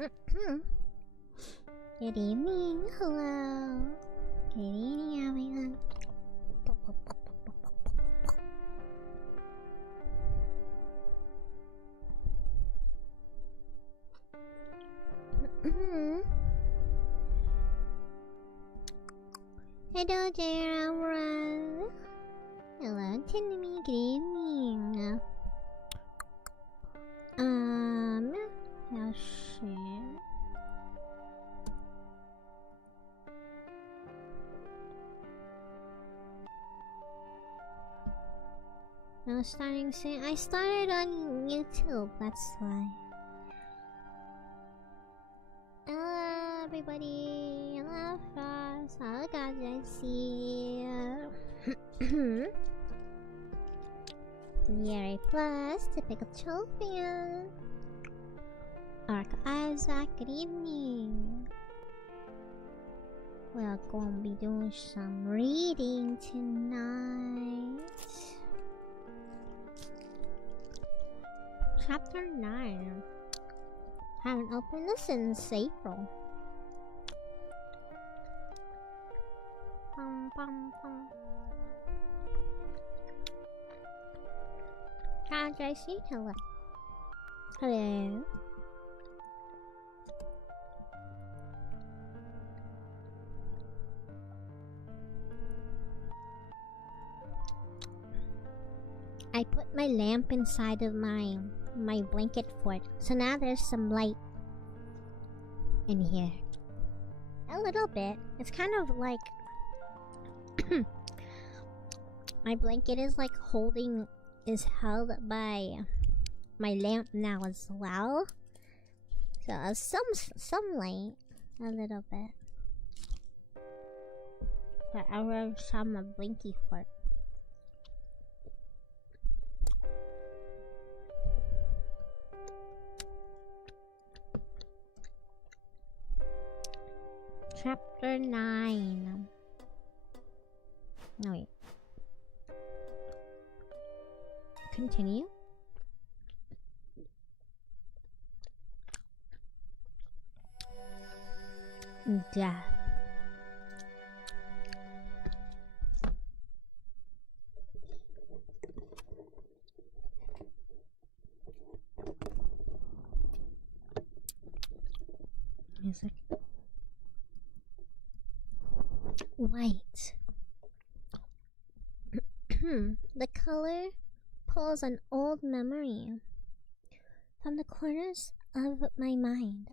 Good evening, hello. Good evening, everyone. Hello there, hello, Tinemy. Good evening. Let's see. I'm starting soon. I started on YouTube, that's why. Hello, everybody. Hello, Frost. Hello, guys. I see you. Yuri Plus, typical Chilfian. Arc Isaac, good evening. We're going to be doing some reading tonight. Chapter 9. Haven't opened this since April. Hi, Tracy. Hello. Hello. I put my lamp inside of my blanket fort, so now there's some light in here. A little bit. It's kind of like my blanket is like held by my lamp now as well. So some light, a little bit. But I will some a blinky fort. Chapter 9. No, wait. Continue. Death. Music. White. The color pulls an old memory from the corners of my mind.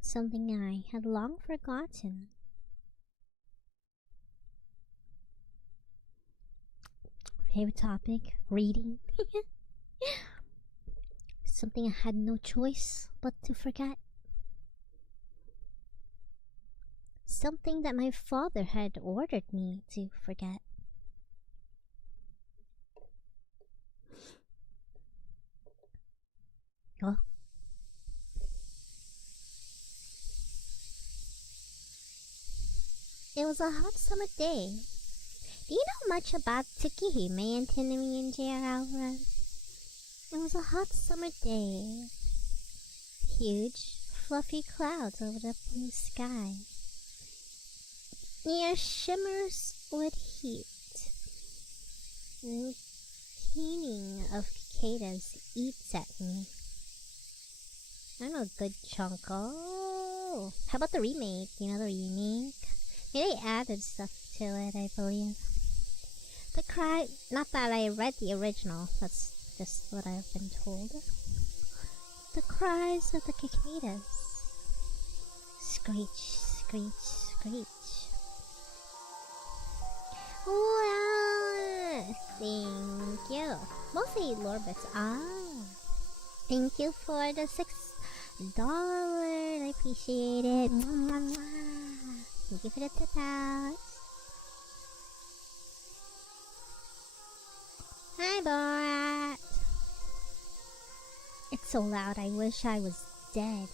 Something I had long forgotten. Favorite topic? Reading. Something I had no choice but to forget. Something that my father had ordered me to forget. Oh. It was a hot summer day. Do you know much about Tsukihime and Tinami and JRPG? It was a hot summer day. Huge, fluffy clouds over the blue sky. The air shimmers with heat. The keening of cicadas eats at me. I know a good chunk. Oh, how about the remake? You know the remake? They added stuff to it, I believe. The cry, not that I read the original, that's just what I've been told. The cries of the cicadas. Screech, screech, screech. Wow! Thank you. Mostly lore bits. Ah. Thank you for the $6. I appreciate it. Thank you for the tip out. Hi, Borat. It's so loud. I wish I was dead.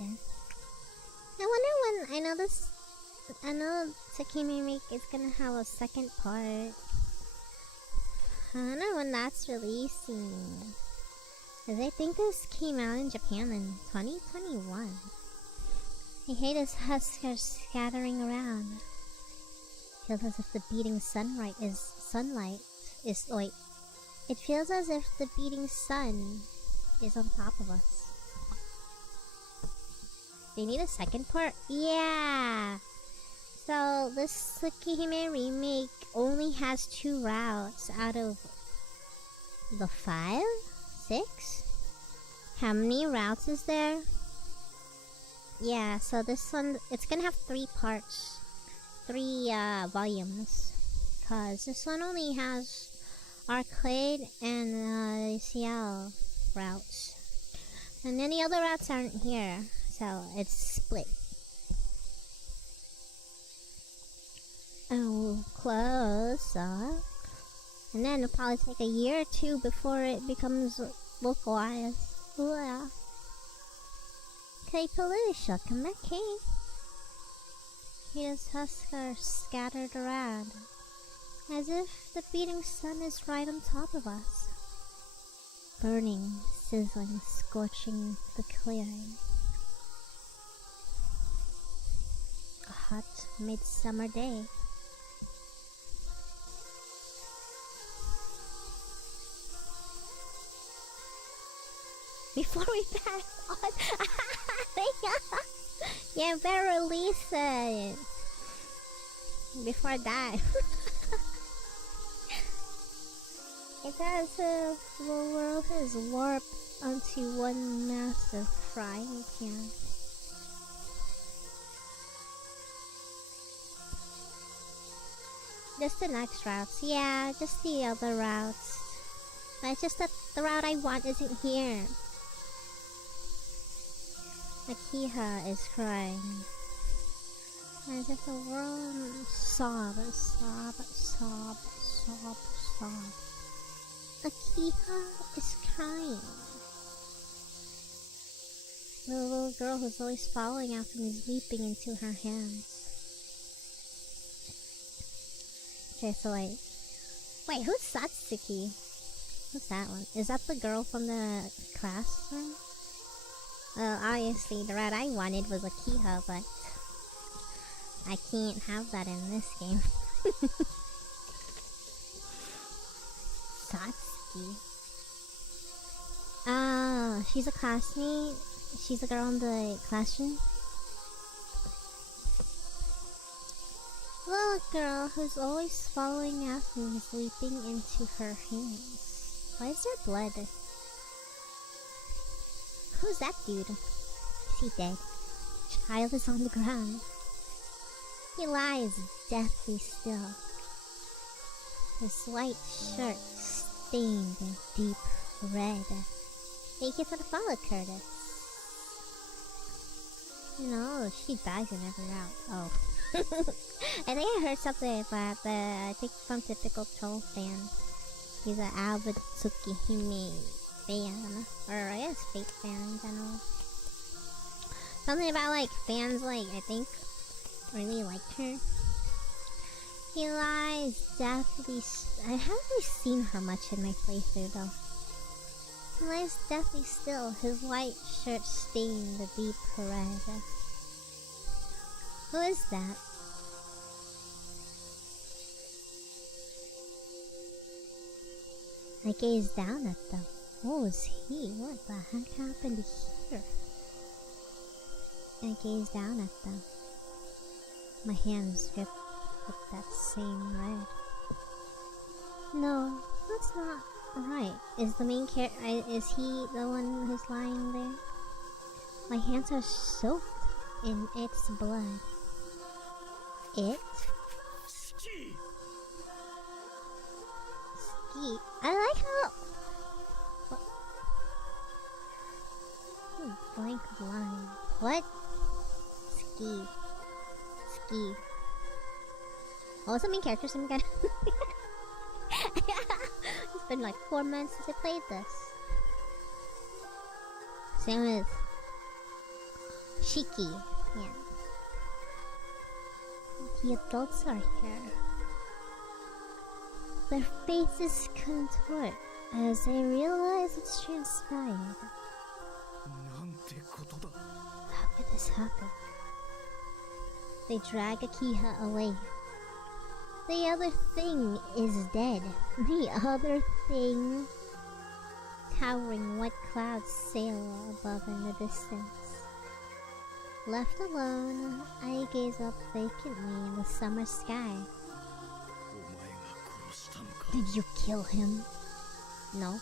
I wonder when I know Tsukihime Remake is gonna have a second part. I wonder when that's releasing. Cause I think this came out in Japan in 2021. I hate his huskers scattering around. Feels as if the beating sunlight is wait. It feels as if the beating sun is on top of us. They need a second part? Yeah! So this Tsukihime Remake only has 2 routes out of the 5? 6? How many routes is there? Yeah, so this one, it's gonna have 3 parts. 3 volumes. Cause this one only has arcade and CL routes. And any other routes aren't here. So it's split. Oh, close up. And then it'll probably take a year or 2 before it becomes localized. Yeah. Okay, Pelusia, come back here. His husks are scattered around, as if the beating sun is right on top of us. Burning, sizzling, scorching the clearing. A hot midsummer day. Before we pass on, yeah, better release it before I die. It's as if the world has warped onto one massive frying pan. Just the next routes, yeah, just the other routes. But it's just that the route I want isn't here. Akiha is crying, as if the world sob. Akiha is crying. The little girl who's always following after me is weeping into her hands. Okay, so wait, who's Satsuki? Who's that one? Is that the girl from the classroom? Well, obviously the route I wanted was Akiha, but I can't have that in this game. Satsuki. Oh, she's a classmate. She's a girl in the classroom. Little girl who's always following after me is leaping into her hands. Why is there blood? Who's that dude? Is he dead? Child is on the ground. He lies deathly still. His white shirt stained in deep red. Thank you for the follow, Curtis. You know, she dies in every route. Oh. I think I heard something about that. I think from Typical Troll fan. He's an avid Tsukihime fan, or I guess fake fan in general. Something about like fans, like I think really liked her. He lies deathly. I haven't really seen her much in my playthrough though. He lies deathly still, his white shirt stained a deep red. Who is that? I gaze down at them. Who is he? What the heck happened here? I gaze down at them. My hands drip with that same red. No, that's not right. Is the main character? Is he the one who's lying there? My hands are soaked in its blood. It? Ski. I like how. What? Blank line. What? Ski. What was the main character's name again? It's been like 4 months since I played this. Same with Shiki. Yeah. The adults are here. Their faces contort as they realize it's transpired. How could this happen? They drag Akiha away. The other thing is dead. The other thing. Towering white clouds sail above in the distance. Left alone, I gaze up vacantly in the summer sky. Did you kill him? No.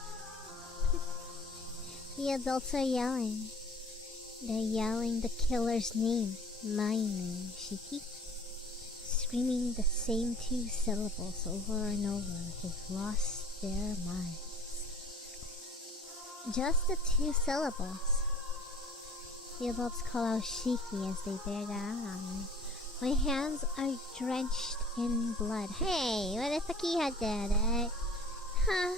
The adults are yelling. They're yelling the killer's name. My name, Shiki. Screaming the same two syllables over and over. They've lost their minds. Just the two syllables. The adults call out Shiki as they bear down on me. My hands are drenched in blood. Hey, what if Akiha did it? Huh?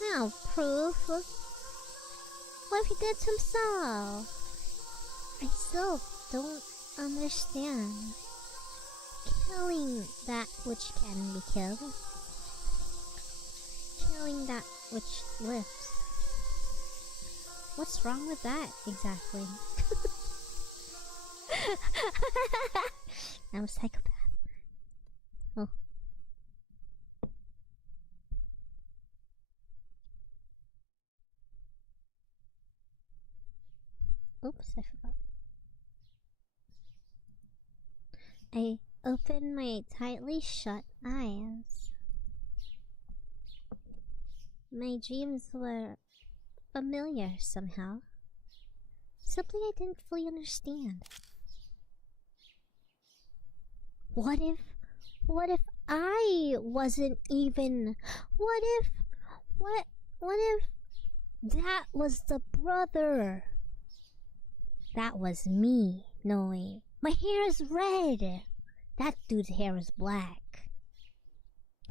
No proof. What if he did it himself? I still don't understand. Killing that which can be killed. Killing that which lives. What's wrong with that, exactly? I'm a psychopath. Oh. Oops, I forgot. I open my tightly shut eyes. My dreams were familiar somehow. Something I didn't fully understand. What if I wasn't even... What if that was the brother? That was me. No, wait. My hair is red. That dude's hair is black.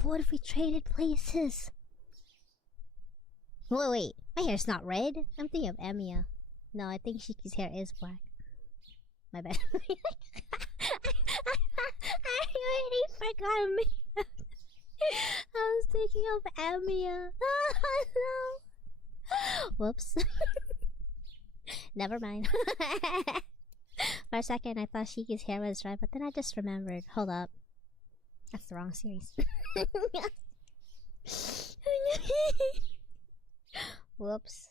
What if we traded places? Wait. My hair's not red. I'm thinking of Emiya. No, I think Shiki's hair is black. My bad. I already forgot me. I was thinking of Emiya. No. Whoops. Never mind. For a second, I thought Shiki's hair was red, but then I just remembered. Hold up. That's the wrong series. Whoops.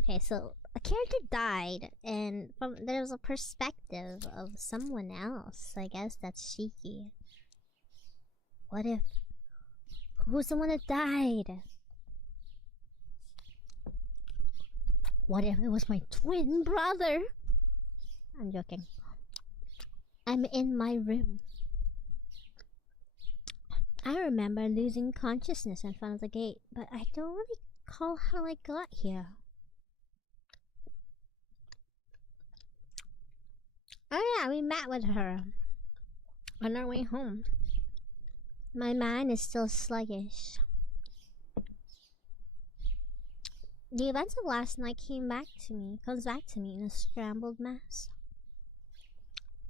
Okay, so a character died, and there was a perspective of someone else. I guess that's Shiki. What if... Who's the one that died? What if it was my twin brother? I'm joking. I'm in my room. I remember losing consciousness in front of the gate, but I don't really recall how I got here. Oh yeah, we met with her on our way home. My mind is still sluggish. The events of last night comes back to me in a scrambled mess.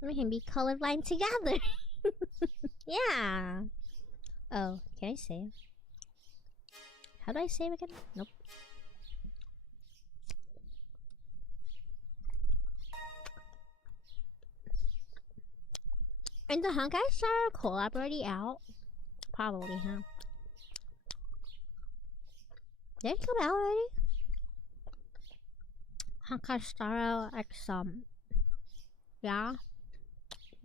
We can be colorblind together. Yeah. Oh, can I save? How do I save again? Nope. And the Honkai Star collab already out? Probably, huh? Did it come out already? Honkai Star X, yeah.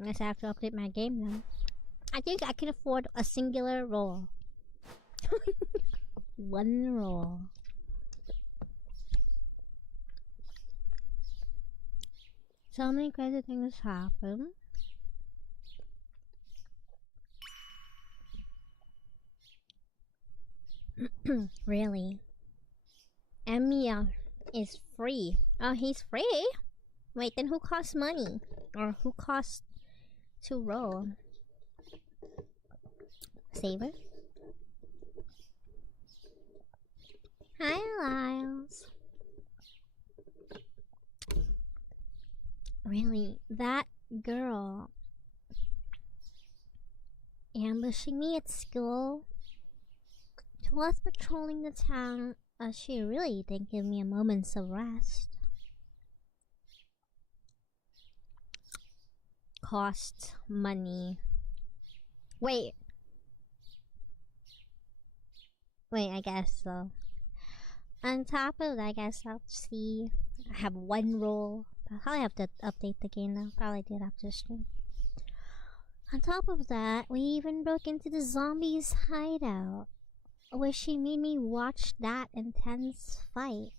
I guess I have to update my game now. I think I can afford a singular roll. One roll. So many crazy things happen. Really? Emiya is free. Oh, he's free? Wait, then who costs money? Or who costs to roll? Saber? Hi, Lyles. Really? That girl ambushing me at school was patrolling the town, she really didn't give me a moment's of rest. Cost money. Wait, I guess so. On top of that, I guess I'll see. I have one role. I'll probably have to update the game though. Probably do it after stream. On top of that, we even broke into the zombies' hideout, where she made me watch that intense fight.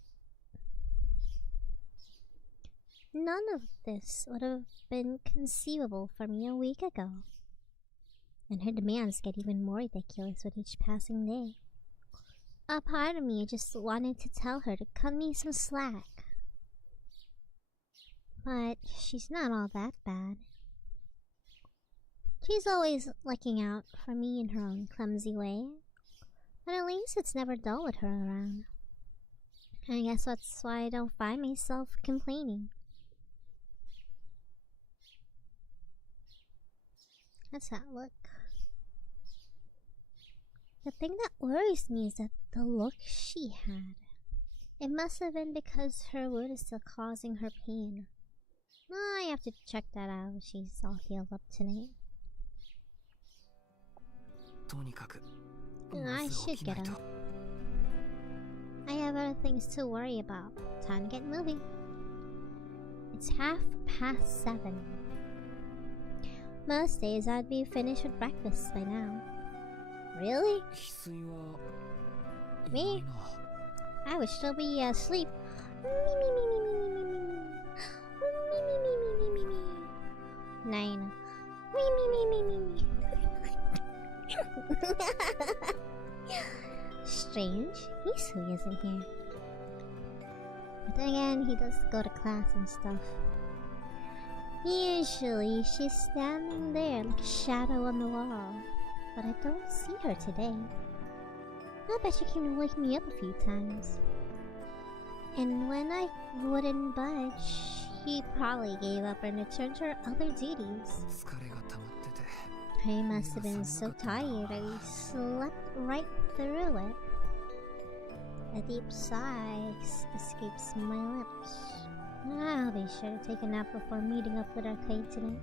None of this would have been conceivable for me a week ago. And her demands get even more ridiculous with each passing day. A part of me just wanted to tell her to cut me some slack. But she's not all that bad. She's always looking out for me in her own clumsy way. But at least it's never dull with her around. I guess that's why I don't find myself complaining. How's that look? The thing that worries me is that the look she had. It must have been because her wound is still causing her pain. I have to check that out if she's all healed up tonight. I should get up. I have other things to worry about. Time to get moving. It's 7:30. Most days I'd be finished with breakfast by now. Really? Me? I would still be asleep. Nine. Strange. Hisu isn't here. But then again, he does go to class and stuff. Usually, she's standing there like a shadow on the wall. But I don't see her today. I bet she came to wake me up a few times. And when I wouldn't budge, he probably gave up and returned to her other duties. I must have been so tired I slept right through it. A deep sigh escapes my lips. I'll be sure to take a nap before meeting up with Arcade tonight.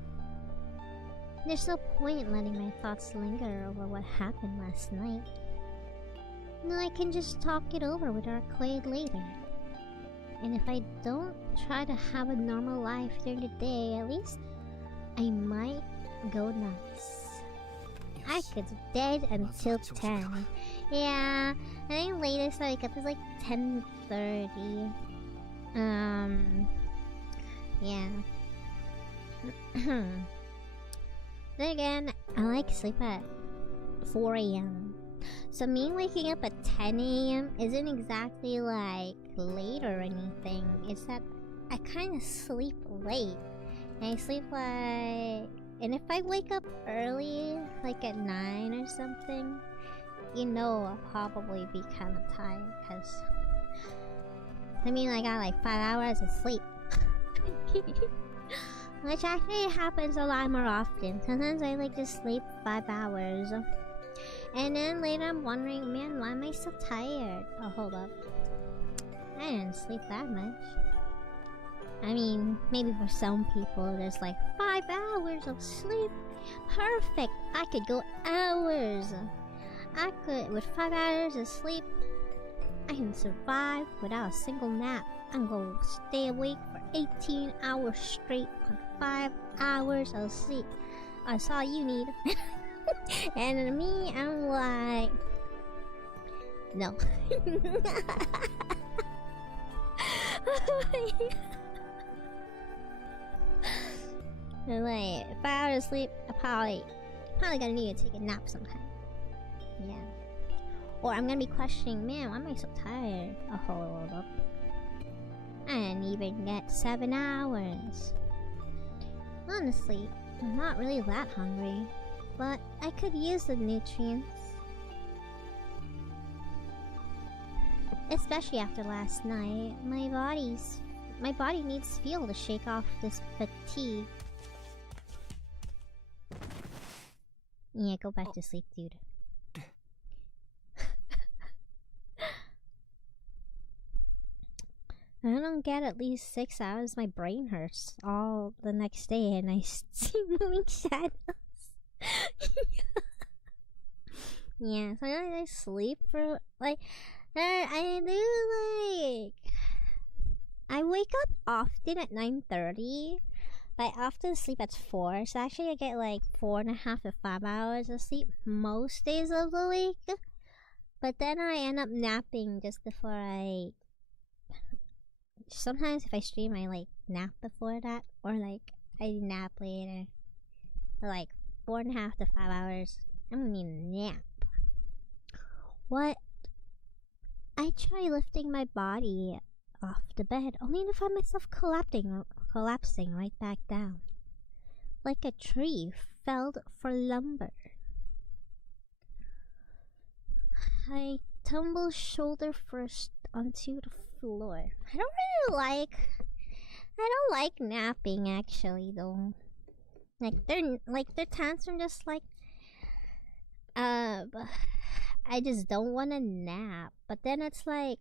There's no point letting my thoughts linger over what happened last night. I can just talk it over with Arcade later. And if I don't try to have a normal life during the day, at least I might go nuts. I could be dead until 10. Yeah, I think latest I wake up is like 10:30. Yeah. Then again, I like to sleep at 4 a.m. So me waking up at 10 a.m. isn't exactly like late or anything. It's that I kind of sleep late. And I sleep like... And if I wake up early, like at 9 or something, you know I'll probably be kind of tired. Because... I mean, I got like 5 hours of sleep. Which actually happens a lot more often. Sometimes I like to sleep 5 hours. And then later I'm wondering, man, why am I so tired? Oh, hold up. I didn't sleep that much. I mean, maybe for some people there's like 5 hours of sleep. Perfect! I could go hours. I could, with 5 hours of sleep, I can survive without a single nap. I'm gonna stay awake for 18 hours straight on 5 hours of sleep. That's all you need. And me, I'm like... No. And like, 5 hours of sleep, I probably gonna need to take a nap sometime. Yeah. Or I'm gonna be questioning, man, why am I so tired? Oh, hold up. I didn't even get 7 hours. Honestly, I'm not really that hungry, but I could use the nutrients. Especially after last night, my body needs fuel to shake off this fatigue. Yeah, go back to sleep, dude. I don't get at least 6 hours, my brain hurts all the next day and I see moving shadows. Yeah, sometimes I sleep for like I do like I wake up often at 9:30, but I often sleep at 4. So actually I get like 4.5 to 5 hours of sleep most days of the week. But then I end up napping just before I sometimes if I stream I like nap before that, or like I nap later. Like 4.5 to 5 hours. I don't need a nap. What? I try lifting my body off the bed only to find myself collapsing right back down. Like a tree felled for lumber. I tumble shoulder first onto the floor. I don't like napping actually though. Like their times I'm just like I just don't want to nap. But then it's like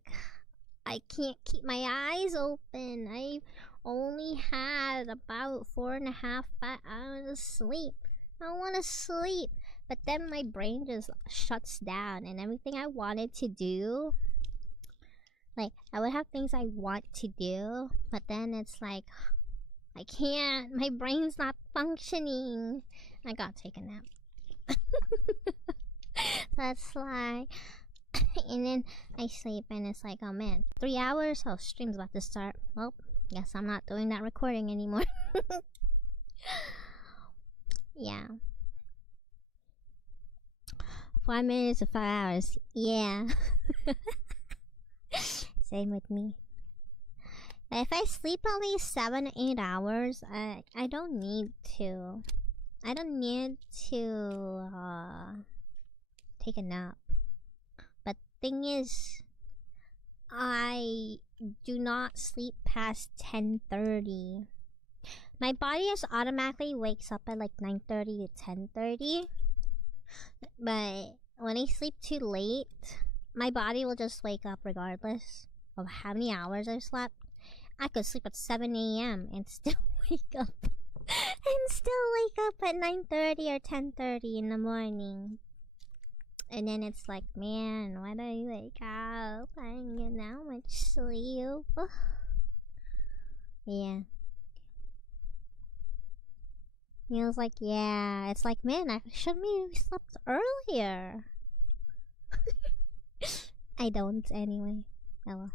I can't keep my eyes open. I only had about 4.5, 5 hours of sleep. I want to sleep. But then my brain just shuts down and everything I wanted to do. Like, I would have things I want to do, but then it's like, I can't. My brain's not functioning. I gotta take a nap. That's like, and then I sleep and it's like, oh man, 3 hours? Oh, stream's about to start. Well, guess I'm not doing that recording anymore. Yeah. 5 minutes to 5 hours. Yeah. Same with me. If I sleep only 7 8 hours, I don't need to. I don't need to take a nap. But thing is, I do not sleep past 10:30. My body just automatically wakes up at like 9:30 to 10:30. But when I sleep too late, my body will just wake up regardless of how many hours I've slept. I could sleep at 7 a.m. and still wake up. At 9:30 or 10:30 in the morning. And then it's like, man, why do I wake up? I didn't get that much sleep. Yeah. He was like, yeah. It's like, man, I should maybe slept earlier. I don't anyway. Oh well.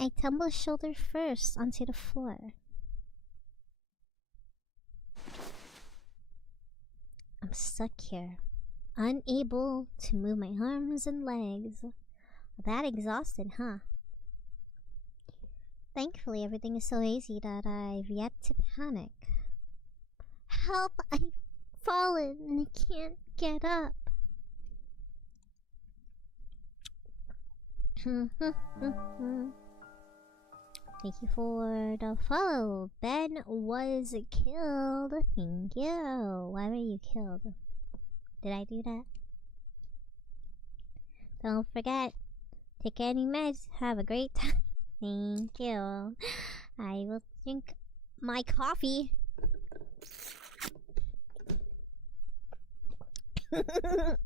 I tumble shoulder first onto the floor. I'm stuck here, unable to move my arms and legs. That exhausted, huh? Thankfully, everything is so easy that I've yet to panic. Help! I've fallen and I can't get up. Thank you for the follow. Ben was killed. Thank you. Why were you killed? Did I do that? Don't forget, take any meds. Have a great time. Thank you. I will drink my coffee. I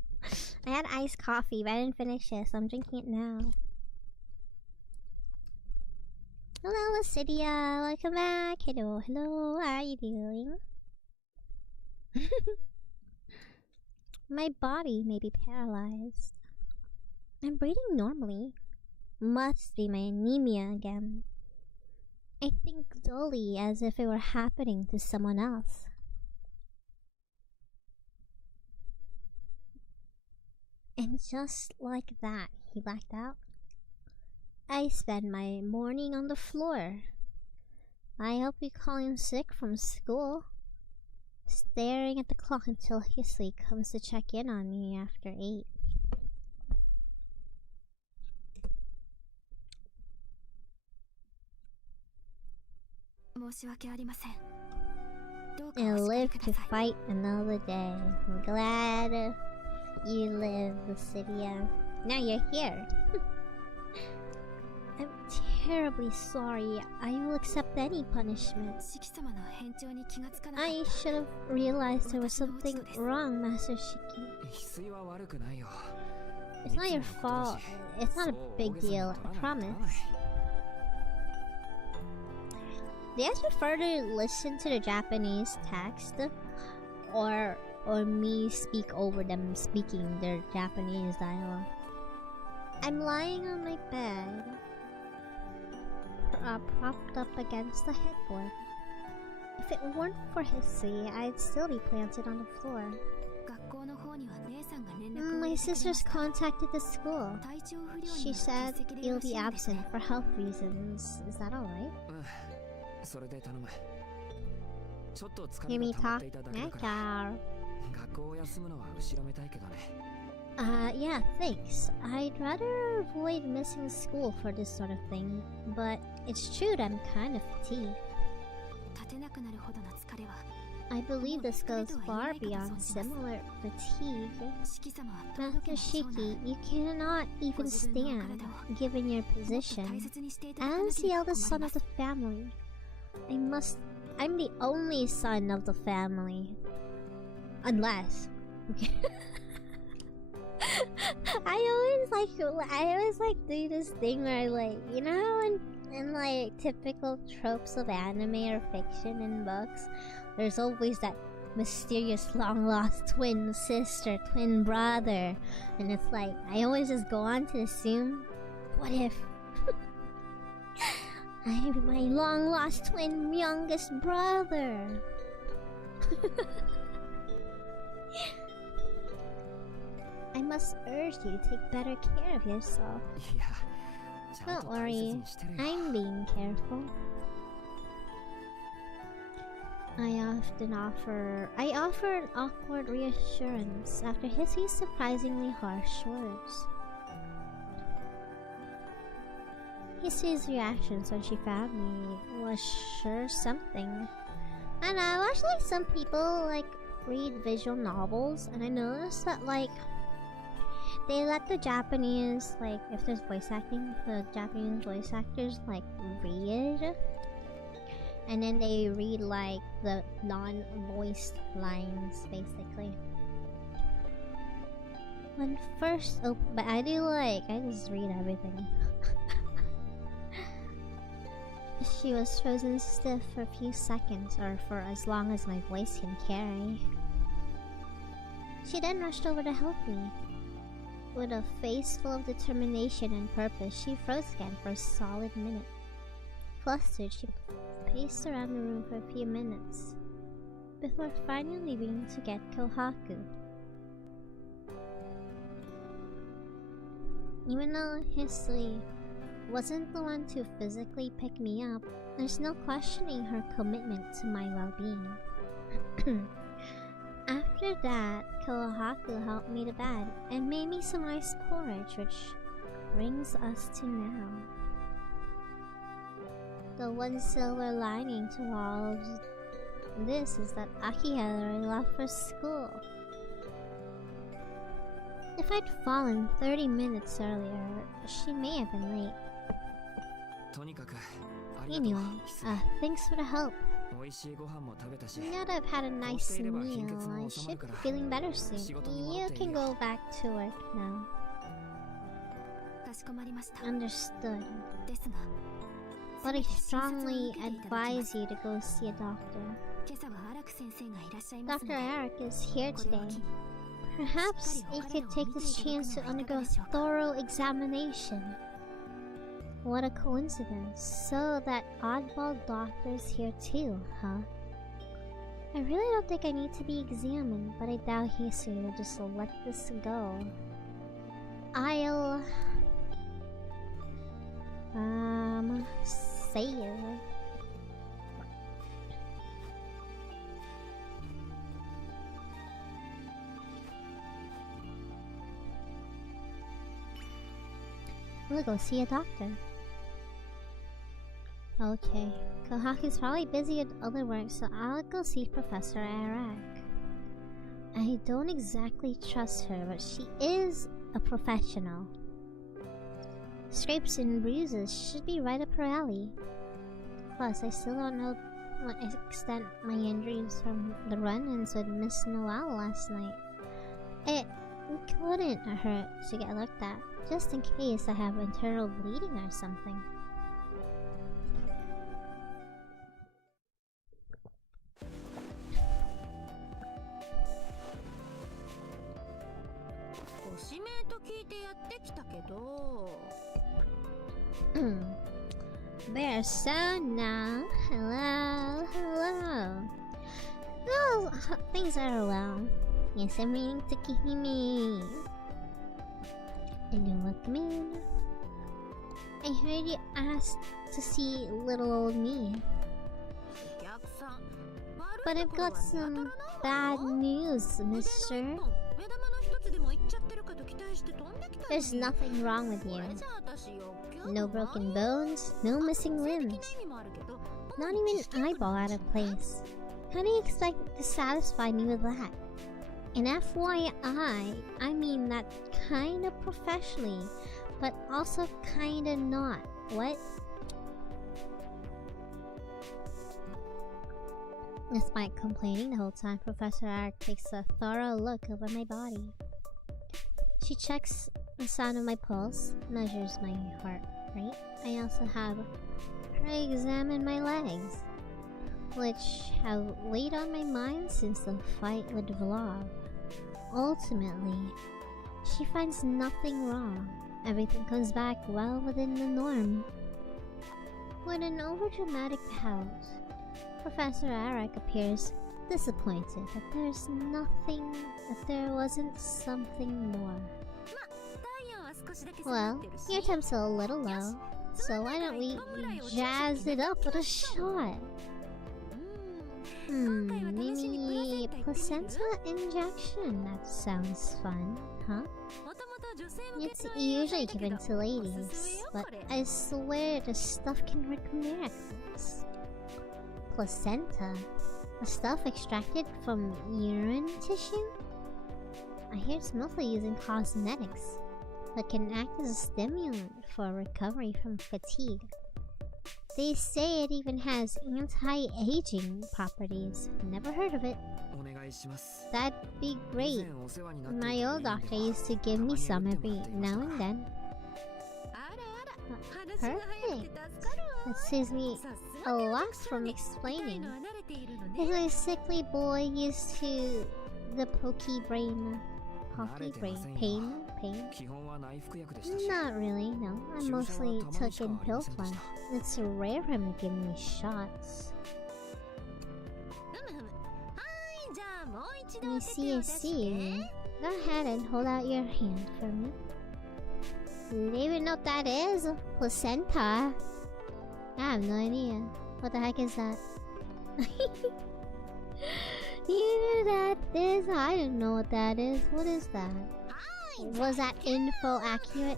had iced coffee, but I didn't finish it, so I'm drinking it now. Hello, Lucidia. Welcome back. Hello, hello. How are you doing? My body may be paralyzed. I'm breathing normally. Must be my anemia again. I think dully as if it were happening to someone else. And just like that, he blacked out. I spend my morning on the floor. I hope you call him sick from school. Staring at the clock until Hisley comes to check in on me after 8. I live to fight another day. I'm glad you live, Lucidia. Now you're here. I'm terribly sorry. I will accept any punishment. I should have realized there was something wrong, Master Shiki. It's not your fault. It's not a big deal, I promise. Do you guys prefer to listen to the Japanese text or me speak over them speaking their Japanese dialogue? I'm lying on my bed, propped up against the headboard. If it weren't for Hissy, I'd still be planted on the floor. My sister's contacted the school. She said you'll be absent for health reasons. Is that alright? Hear me talk? Yeah, thanks. I'd rather avoid missing school for this sort of thing, but it's true that I'm kind of fatigued. I believe this goes far beyond similar fatigue. Master Shiki, you cannot even stand, given your position. As the eldest son of the family, I'm the only son of the family. Unless... I always do this thing where in like typical tropes of anime or fiction and books, there's always that mysterious long lost twin sister, twin brother, and it's like I always just go on to assume, what if I'm my long lost twin youngest brother? I must urge you to take better care of yourself. Don't worry, I'm being careful. I offer an awkward reassurance after Hissy's surprisingly harsh words. Hissy's reactions when she found me was sure something. And I watched some people read visual novels, and I noticed that they let the Japanese, if there's voice acting, the Japanese voice actors, read. And then they read, the non-voiced lines, basically. When first but I just read everything. She was frozen stiff for a few seconds, or for as long as my voice can carry. She then rushed over to help me. With a face full of determination and purpose, she froze again for a solid minute. Flustered, she paced around the room for a few minutes, before finally leaving to get Kohaku. Even though Hissy wasn't the one to physically pick me up, there's no questioning her commitment to my well-being. After that, Kohaku helped me to bed and made me some ice porridge, which brings us to now. The one silver lining to all of this is that Aki had already left for school. If I'd fallen 30 minutes earlier, she may have been late. Anyway, thanks for the help. Now that I've had a nice meal, I should be feeling better soon. You can go back to work now. Understood. But I strongly advise you to go see a doctor. Dr. Eric is here today. Perhaps you could take this chance to undergo a thorough examination. What a coincidence. So that oddball doctor's here too, huh? I really don't think I need to be examined, but I doubt Hisui will just let this go. I'll... say it. We'll go see a doctor. Okay, Kohaku's probably busy with other work, so I'll go see Professor Arak. I don't exactly trust her, but she is a professional. Scrapes and bruises should be right up her alley. Plus, I still don't know what extent my injuries from the run-ins with Miss Noel last night. It couldn't hurt to get looked at, just in case I have internal bleeding or something. They're so now. Hello, hello. Well, things are well. Yes, I'm reading Tsukihime. And you're welcome in. I heard you asked to see little old me. But I've got some bad news, mister. There's nothing wrong with you. No broken bones, no missing limbs. Not even an eyeball out of place. How do you expect to satisfy me with that? And FYI, I mean that kinda professionally, but also kinda not. What? Despite complaining the whole time, Professor Eric takes a thorough look over my body. She checks the sound of my pulse, measures my heart rate. I also have her examine my legs, which have weighed on my mind since the fight with Vlog. Ultimately, she finds nothing wrong. Everything comes back well within the norm. With an overdramatic pout, Professor Eric appears disappointed that there wasn't something more. Well, your temp's a little low, so why don't we jazz it up with a shot? Maybe placenta injection? That sounds fun, huh? It's usually given to ladies, but I swear the stuff can work miracles. Placenta? The stuff extracted from urine tissue? I hear it's mostly used in cosmetics, but can act as a stimulant for recovery from fatigue. They say it even has anti-aging properties. Never heard of it. That'd be great. My old doctor used to give me some every now and then. Perfect. That saves me a lot from explaining. As a sickly boy used to the pokey brain pain? Not really, no. I mostly took in pill form. It's rare for him to give me shots. I see. Go ahead and hold out your hand for me. Do you even know what that is? Placenta? I have no idea. What the heck is that? You know that is? I don't know what that is. What is that? Was that info accurate?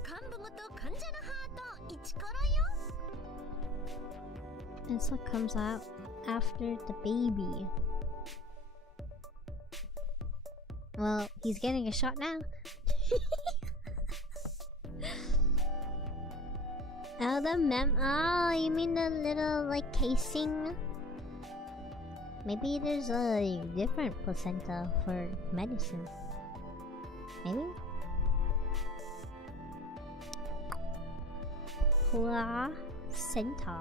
It's what comes out after the baby. Well, he's getting a shot now. Oh, you mean the little, like, casing? Maybe there's a different placenta for medicine. Maybe? Placenta.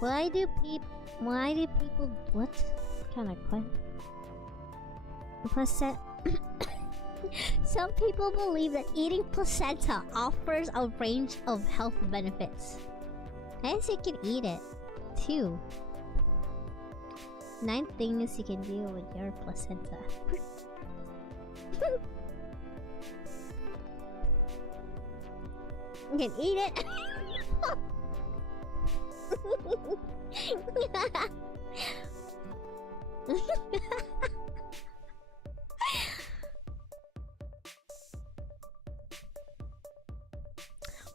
Why do people what kind of question? Placenta. Some people believe that eating placenta offers a range of health benefits. I guess you can eat it too. 9 things you can do with your placenta. You can eat it.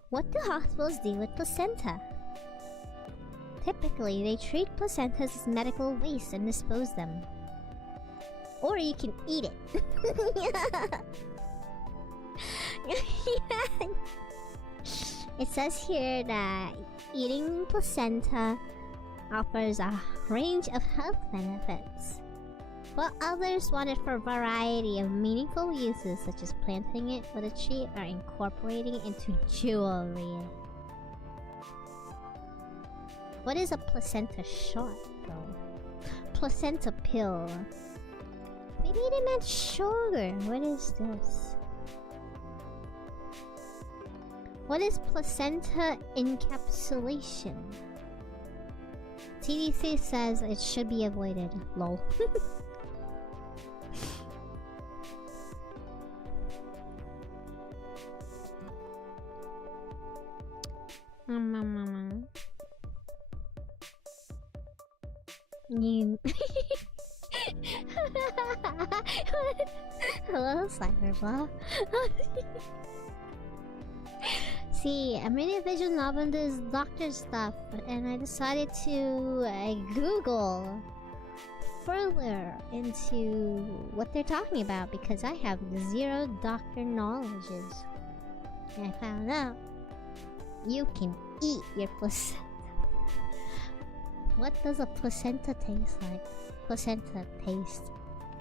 What do hospitals do with placenta? Typically, they treat placentas as medical waste and dispose them. or you can eat it. It says here that eating placenta offers a range of health benefits, while others want it for a variety of meaningful uses, such as planting it with a tree or incorporating it into jewelry. What is a placenta shot, though? Placenta pill. Maybe they meant sugar. What is this? What is placenta encapsulation? CDC says it should be avoided. Lol. You. Hello, Cyberball. See, I'm reading a visual novel and there's doctor stuff, and I decided to Google further into what they're talking about because I have zero doctor knowledges. And I found out you can eat your placenta. What does a placenta taste like? Placenta taste.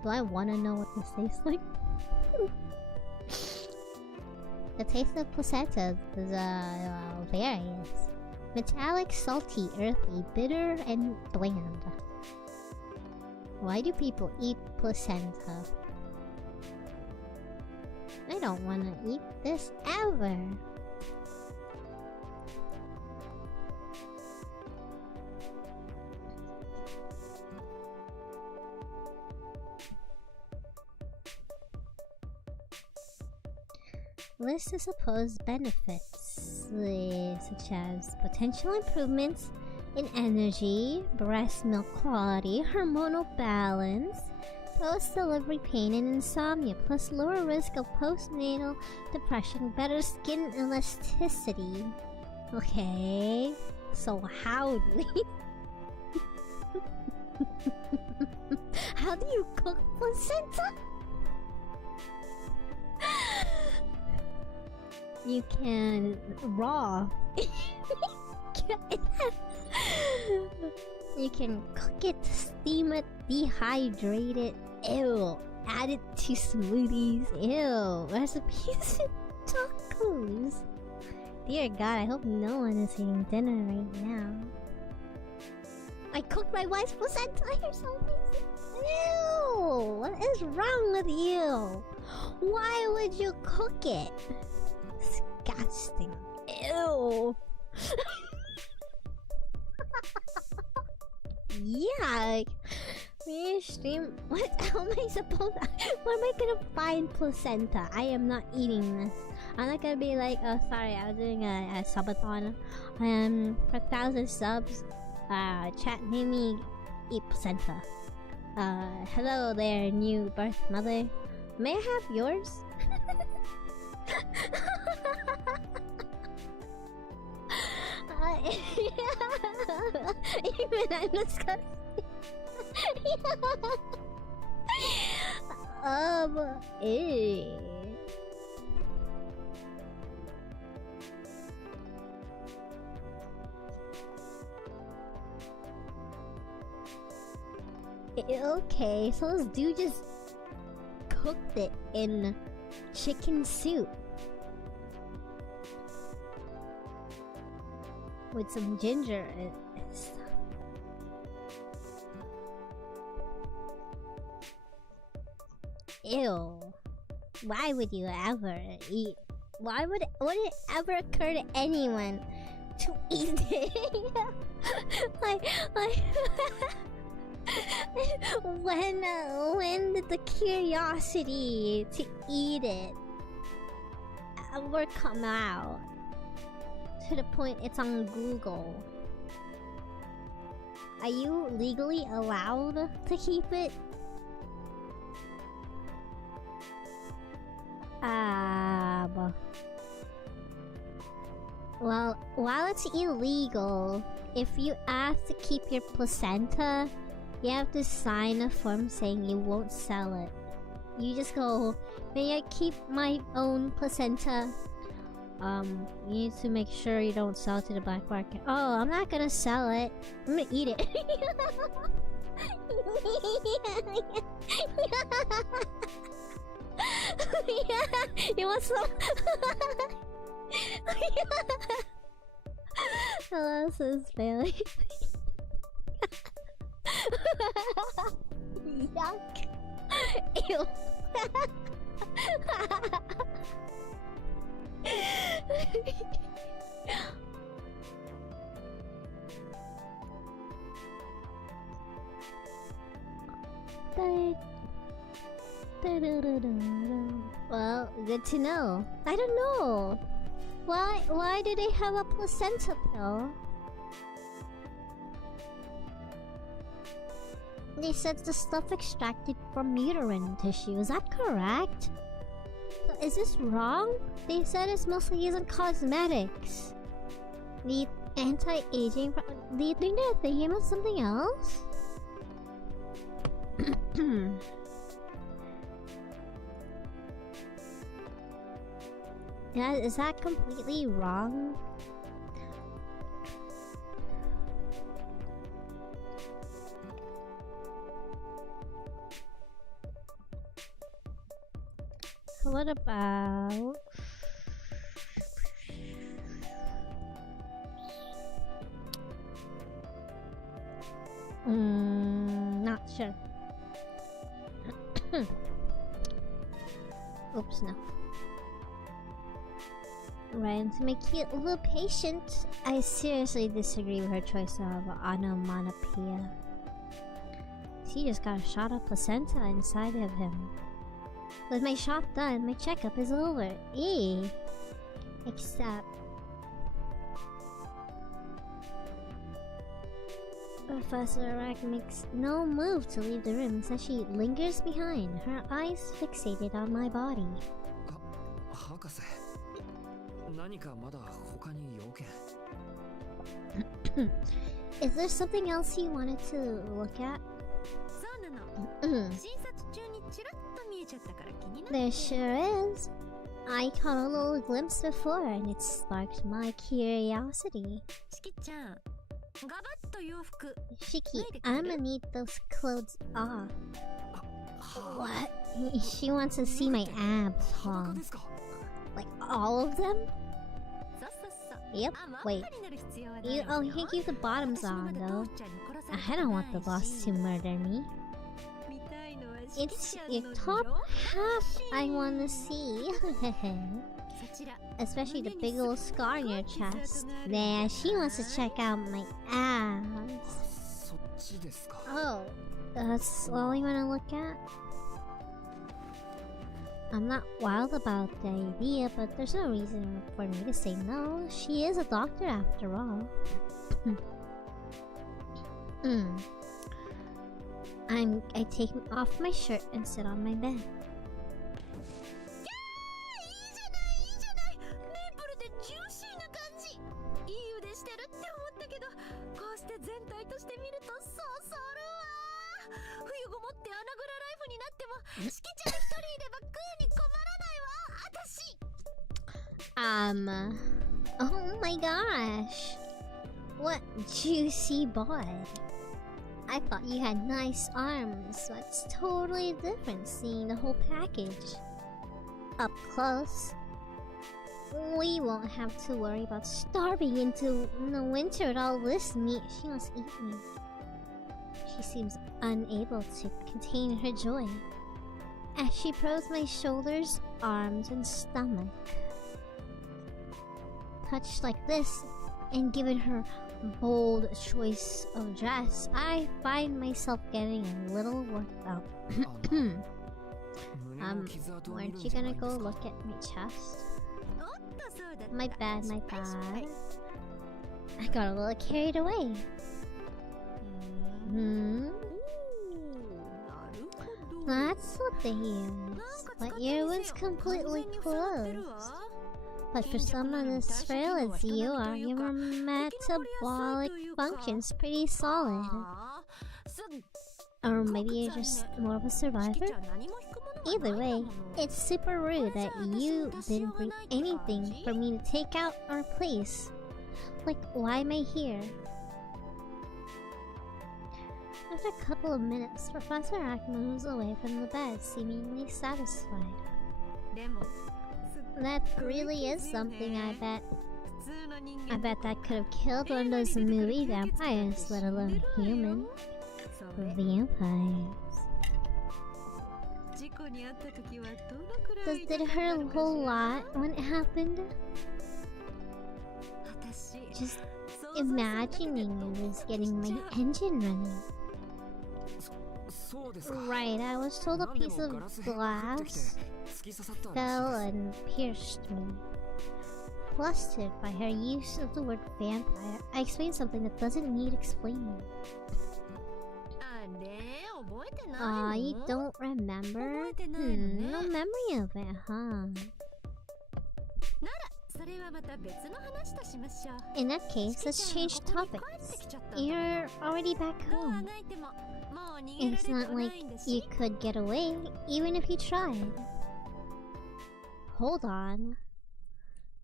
Do I want to know what this tastes like? The taste of placenta is various. Metallic, salty, earthy, bitter, and bland. Why do people eat placenta? I don't want to eat this ever. List of supposed benefits, such as potential improvements in energy, breast milk quality, hormonal balance, post-delivery pain and insomnia, plus lower risk of postnatal depression, better skin elasticity. Okay, so how do we... How do you cook placenta? You can raw. You can cook it, steam it, dehydrate it. Ew. Add it to smoothies. Ew. Recipes and tacos. Dear God, I hope no one is eating dinner right now. I cooked my wife's placenta or something. Ew. What is wrong with you? Why would you cook it? Disgusting. Ew. Yeah. Stream. What? How am I supposed? Where am I gonna find placenta? I am not eating this. I'm not gonna be like, oh, sorry, I was doing a subathon. For 1,000 subs, chat made me eat placenta. Hello there, new birth mother. May I have yours? Even I'm disgusted. Ew. Okay, so this dude just cooked it in chicken soup with some ginger and stuff. Ew. Why would you ever eat? Would it ever occur to anyone to eat it? like when did the curiosity to eat it ever come out to the point it's on Google? Are you legally allowed to keep it? Well, while it's illegal, if you ask to keep your placenta, You have to sign a form saying you won't sell it. You just go, may I keep my own placenta? You need to make sure you don't sell it to the black market. Oh, I'm not gonna sell it. I'm gonna eat it. You want some? Hello, says Bailey. Yuck. Ew. Well, good to know. I don't know. Why do they have a placenta pill? They said the stuff extracted from uterine tissue. Is that correct? So is this wrong? They said it's mostly used in cosmetics. The anti-aging. Do you think they're thinking about something else? Yeah, is that completely wrong? What about... not sure. Oops, no. Ryan, to make you a little patient, I seriously disagree with her choice of onomatopoeia. He just got a shot of placenta inside of him. With my shot done, my checkup is over. Except... Professor Rack makes no move to leave the room, so she lingers behind, her eyes fixated on my body. Is there something else you wanted to look at? There sure is. I caught a little glimpse before and it sparked my curiosity. Shiki, I'ma need those clothes off. What? She wants to see my abs, huh? Like all of them? Yep, wait. You can keep the bottoms on though. I don't want the boss to murder me. It's your top half I wanna see. Especially the big old scar on your chest. There, she wants to check out my abs. Oh, that's all you wanna look at? I'm not wild about the idea, but there's no reason for me to say no. She is a doctor after all. I take off my shirt and sit on my bed. Oh my gosh. What juicy boy. I thought you had nice arms, so it's totally different seeing the whole package. Up close. We won't have to worry about starving into the winter with all this meat. She must eat me. She seems unable to contain her joy as she probes my shoulders, arms, and stomach. Touched like this, and given her bold choice of dress, I find myself getting a little worked up. Weren't you gonna go look at my chest? My bad, my bad. I got a little carried away. That's what they use. But your wound's completely closed. But for someone as frail as you are, your metabolic function's pretty solid. Or maybe you're just more of a survivor? Either way, it's super rude that you didn't bring anything for me to take out or replace. Like, why am I here? After a couple of minutes, Professor Ack moves away from the bed, seemingly satisfied. That really is something, I bet. I bet that could have killed one of those movie vampires, let alone human vampires. Did it hurt a whole lot when it happened? Just imagining this getting my engine running. Right, I was told a piece of glass fell and pierced me. Flustered by her use of the word vampire, I explained something that doesn't need explaining. You don't remember? No memory of it, huh? In that case, let's change topics. You're already back home. It's not like you could get away, even if you tried. Hold on.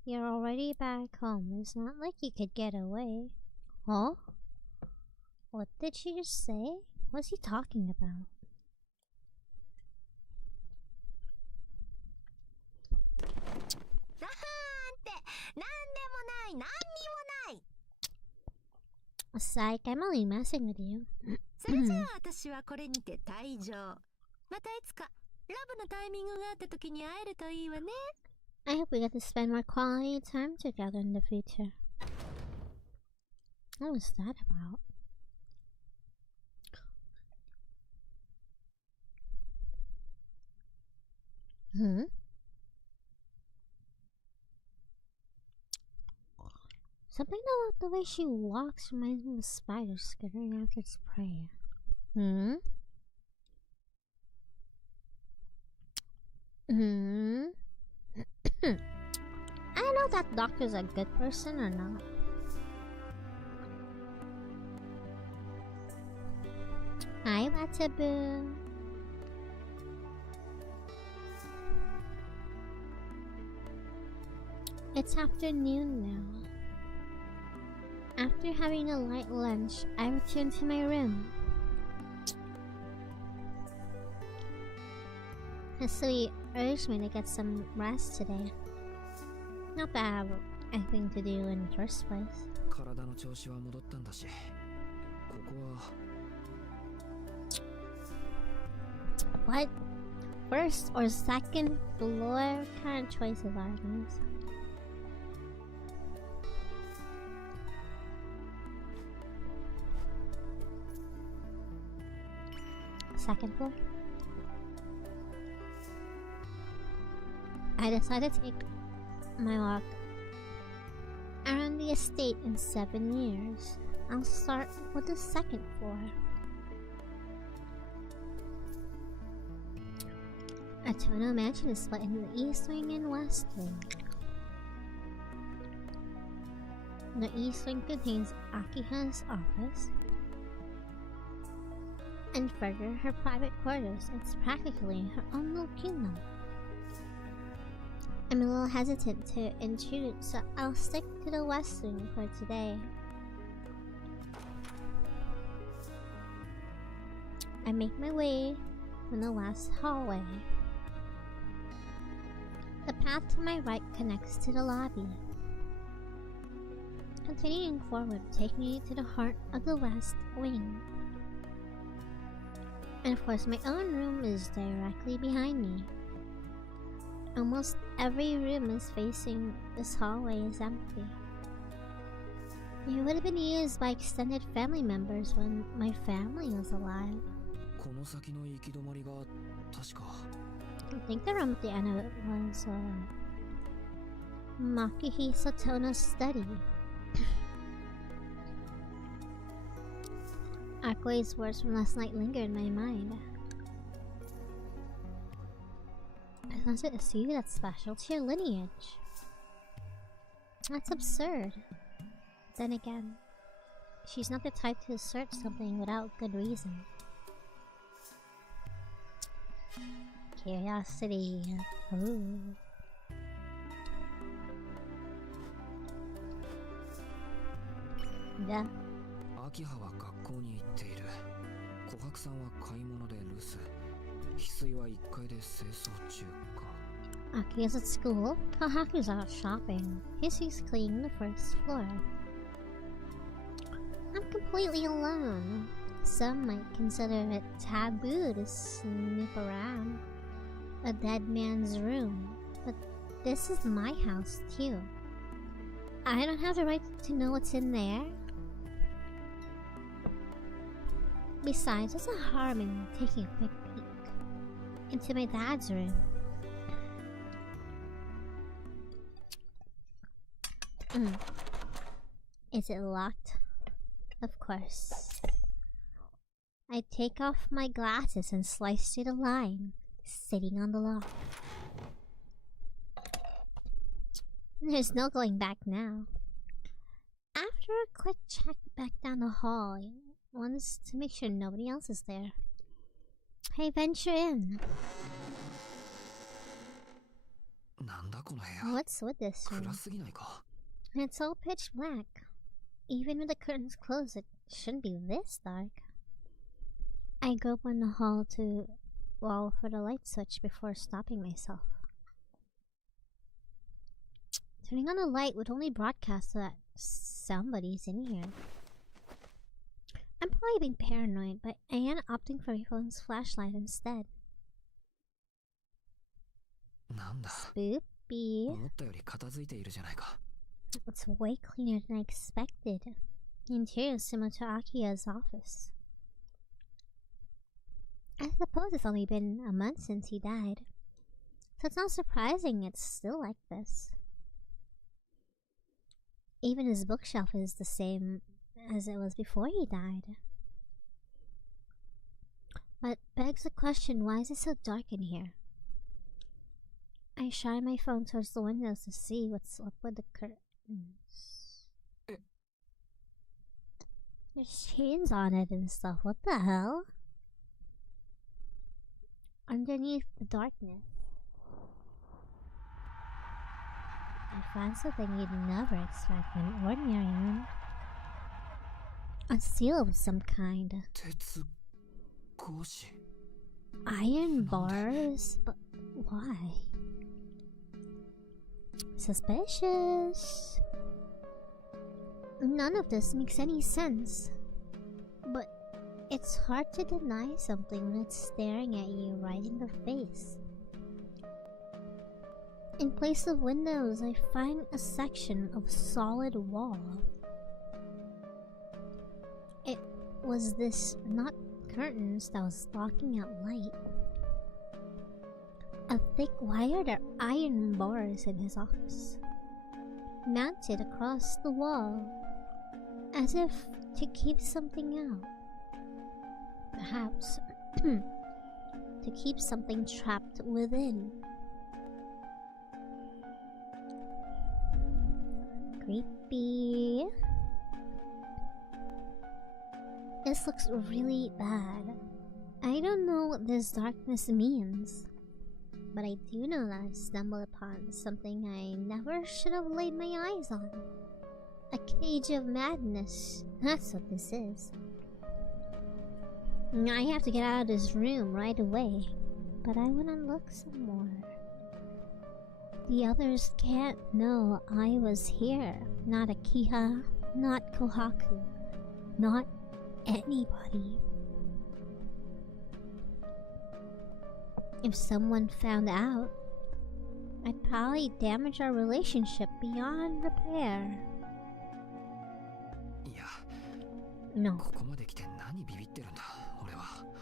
You're already back home. It's not like you could get away. Huh? What did she just say? What's he talking about? Psych, I'm only messing with you. I hope we get to spend more quality time together in the future. What was that about? Something about the way she walks reminds me of a spider skittering after its prey. I don't know if that doctor's a good person or not. Hi, Watabu. It's afternoon now. After having a light lunch, I return to my room. Hasui urged me to get some rest today. Not that I have anything to do in the first place. What? First or second floor? What kind of choices are these? Second floor? I decided to take my walk around the estate in 7 years. I'll start with the second floor. A Tono mansion is split into the east wing and west wing. The east wing contains Akiha's office, and further, her private quarters. It's practically her own little kingdom. I'm a little hesitant to intrude, so I'll stick to the west wing for today. I make my way from the last hallway. The path to my right connects to the lobby. Continuing forward, take me to the heart of the west wing. And of course, my own room is directly behind me. Almost every room is facing this hallway is empty. It would have been used by extended family members when my family was alive. I think the room at the end of it was Makihi Satono's study. Akoi's words from last night linger in my mind. Unless it is you that's special to your lineage. That's absurd. Then again, she's not the type to assert something without good reason. Curiosity. Ooh. Yeah. 秋葉は学校に行っている。琥珀さんは買い物で留守。翡翠は1階で清掃中か。Aki's at school. Kohaku's out shopping. Hisy's cleaning the first floor. I'm completely alone. Some might consider it taboo to snoop around a dead man's room, but this is my house too. I don't have the right to know what's in there. Besides, what's the harm in taking a quick peek into my dad's room? Is it locked? Of course. I take off my glasses and slice through the line, sitting on the lock. There's no going back now. After a quick check back down the hall, wants to make sure nobody else is there. I venture in. What's with this room? It's all pitch black. Even with the curtains closed, it shouldn't be this dark. I go on the hall to wall for the light switch before stopping myself. Turning on the light would only broadcast that somebody's in here. I'm probably being paranoid, but I am opting for my phone's flashlight instead. Spoopy. It's way cleaner than I expected. The interior is similar to Akia's office. I suppose it's only been a month since he died, so it's not surprising it's still like this. Even his bookshelf is the same as it was before he died. But begs the question, why is it so dark in here? I shine my phone towards the windows to see what's up with the curtains. There's chains on it and stuff. What the hell? Underneath the darkness, I find something you'd never expect in an ordinary room. A seal of some kind. Iron bars? But why? Suspicious. None of this makes any sense. But it's hard to deny something when it's staring at you right in the face. In place of windows, I find a section of solid wall. It was this, not curtains, that was blocking out light. A thick wire or iron bars in his office, mounted across the wall, as if to keep something out. Perhaps to keep something trapped within. Creepy. This looks really bad. I don't know what this darkness means, but I do know that I've stumbled upon something I never should have laid my eyes on. A cage of madness. That's what this is. I have to get out of this room right away, but I want to look some more. The others can't know I was here. Not Akiha, not Kohaku, not anybody. If someone found out, I'd probably damage our relationship beyond repair. No.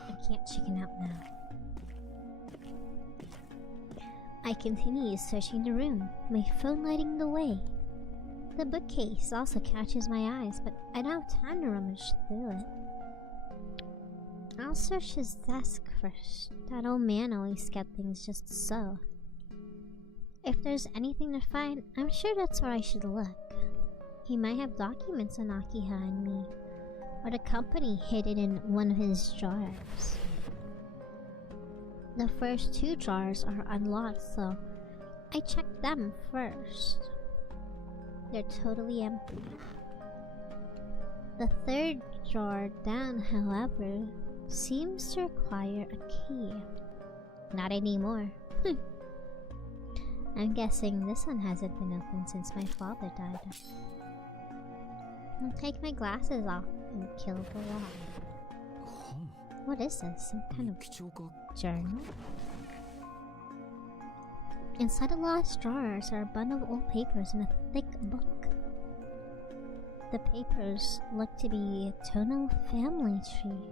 I can't chicken out now. I continue searching the room, my phone lighting the way. The bookcase also catches my eyes, but I don't have time to rummage through it. I'll search his desk first. That old man always kept things just so. If there's anything to find, I'm sure that's where I should look. He might have documents on Akiha and me, or the company hidden in one of his drawers. The first 2 jars are unlocked, so I checked them first. They're totally empty. The 3rd jar down, however, seems to require a key. Not anymore. I'm guessing this one hasn't been opened since my father died. I'll take my glasses off and kill the rat. What is this? Some kind of journal? Inside the last drawers are a bundle of old papers and a thick book. The papers look to be a tonal family tree.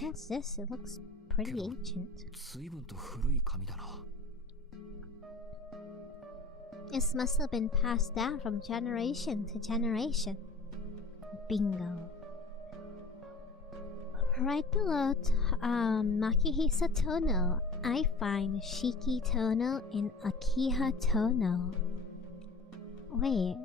What's this? It looks pretty ancient. This must have been passed down from generation to generation. Bingo. Right below Makihisa Tono, I find Shiki Tono and Akiha Tono. Wait.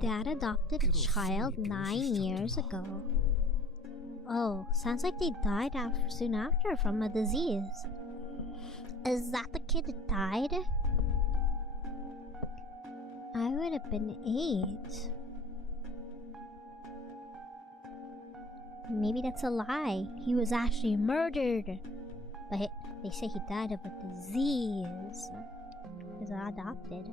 Dad adopted a child 9 years ago. Oh, sounds like they died soon after from a disease. Is that the kid that died? I would have been 8. Maybe that's a lie. He was actually murdered. But they say he died of a disease. He was adopted.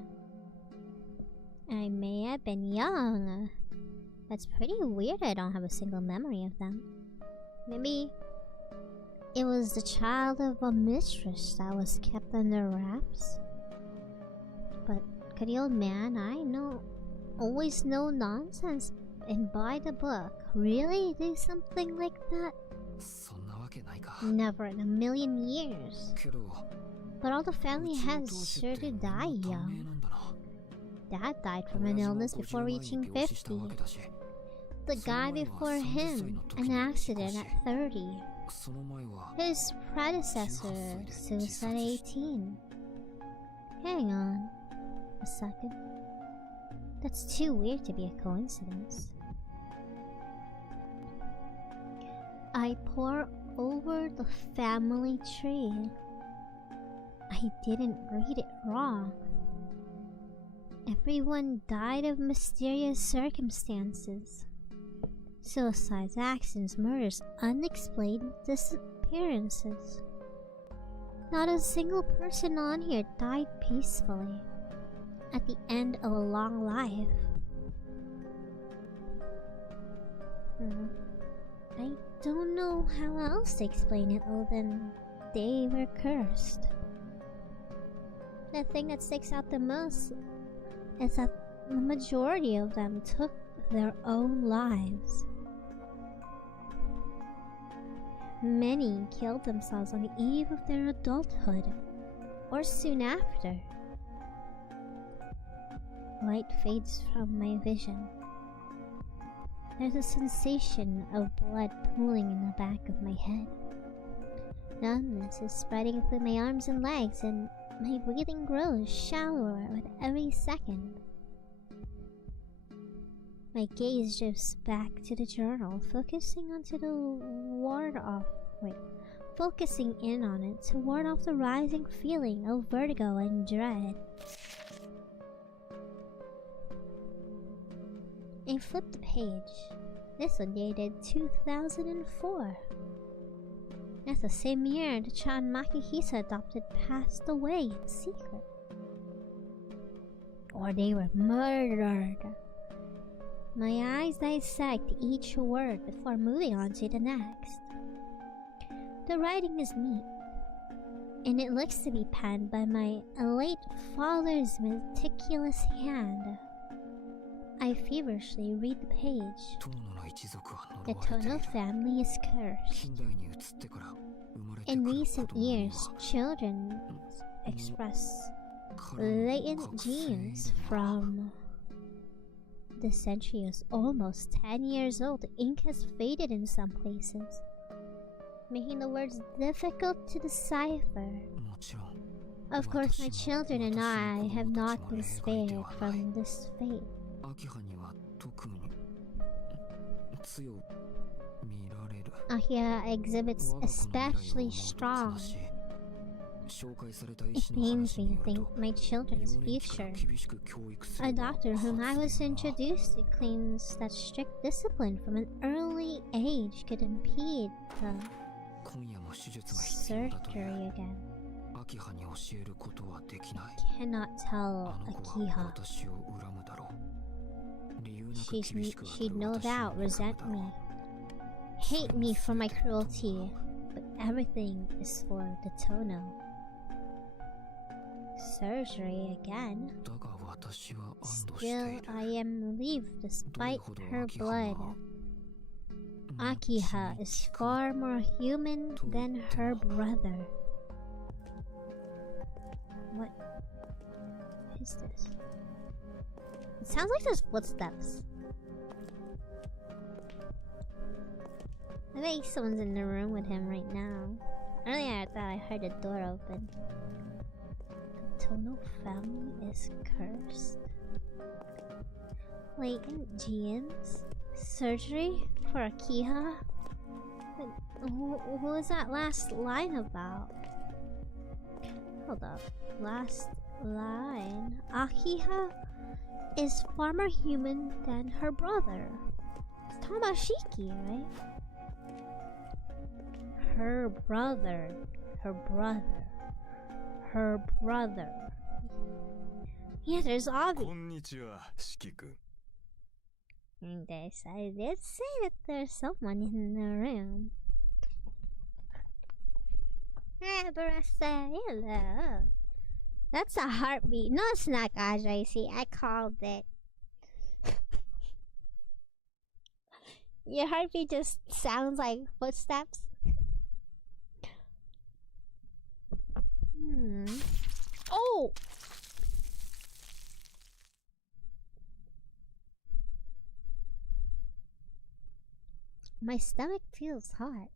I may have been young. That's pretty weird. I don't have a single memory of them. Maybe it was the child of a mistress that was kept under wraps. But could the old man I know always know nonsense and buy the book really do something like that? Never in a million years. But all the family has sure to die young. Dad died from an illness before reaching 50. The guy before him, an accident at 30. His predecessor, suicide 18. Hang on a second. That's too weird to be a coincidence. I pour over the family tree. I didn't read it wrong. Everyone died of mysterious circumstances. Suicides, accidents, murders, unexplained disappearances. Not a single person on here died peacefully at the end of a long life. I don't know how else to explain it other than they were cursed. The thing that sticks out the most is that the majority of them took their own lives. Many killed themselves on the eve of their adulthood, or soon after. Light fades from my vision. There's a sensation of blood pooling in the back of my head. Numbness is spreading through my arms and legs, and my breathing grows shallower with every second. My gaze drifts back to the journal, focusing in on it to ward off the rising feeling of vertigo and dread. I flipped the page. This one dated 2004. That's the same year the child Makihisa adopted passed away in secret. Or they were murdered. My eyes dissect each word before moving on to the next. The writing is neat, and it looks to be penned by my late father's meticulous hand. I feverishly read the page. The Tono family is cursed. In recent years, children express latent genes from... The century is almost 10 years old. The ink has faded in some places, making the words difficult to decipher. Of course, my children and I have not been spared from this fate. Akiha exhibits especially strong. It pains me to think my children's future. A doctor whom I was introduced to claims that strict discipline from an early age could impede the surgery again. Cannot tell Akiha. She'd no doubt resent me, hate me for my cruelty, but everything is for the Tono. Surgery again? Still, I am relieved despite her blood. Akiha is far more human than her brother. What is this? It sounds like there's footsteps. I think someone's in the room with him right now. Earlier I thought I heard a door open. The Tono family is cursed. Latent genes? Surgery for Akiha? What was that last line about? Hold up. Last line. Akiha is far more human than her brother. It's talking about Shiki, right? Her brother. Yeah, there's obvious. I did say that there's someone in the room. Hey, Barassa, hello. That's a heartbeat. No, it's not, Ajay. See, I called it. Your heartbeat just sounds like footsteps. Oh! My stomach feels hot.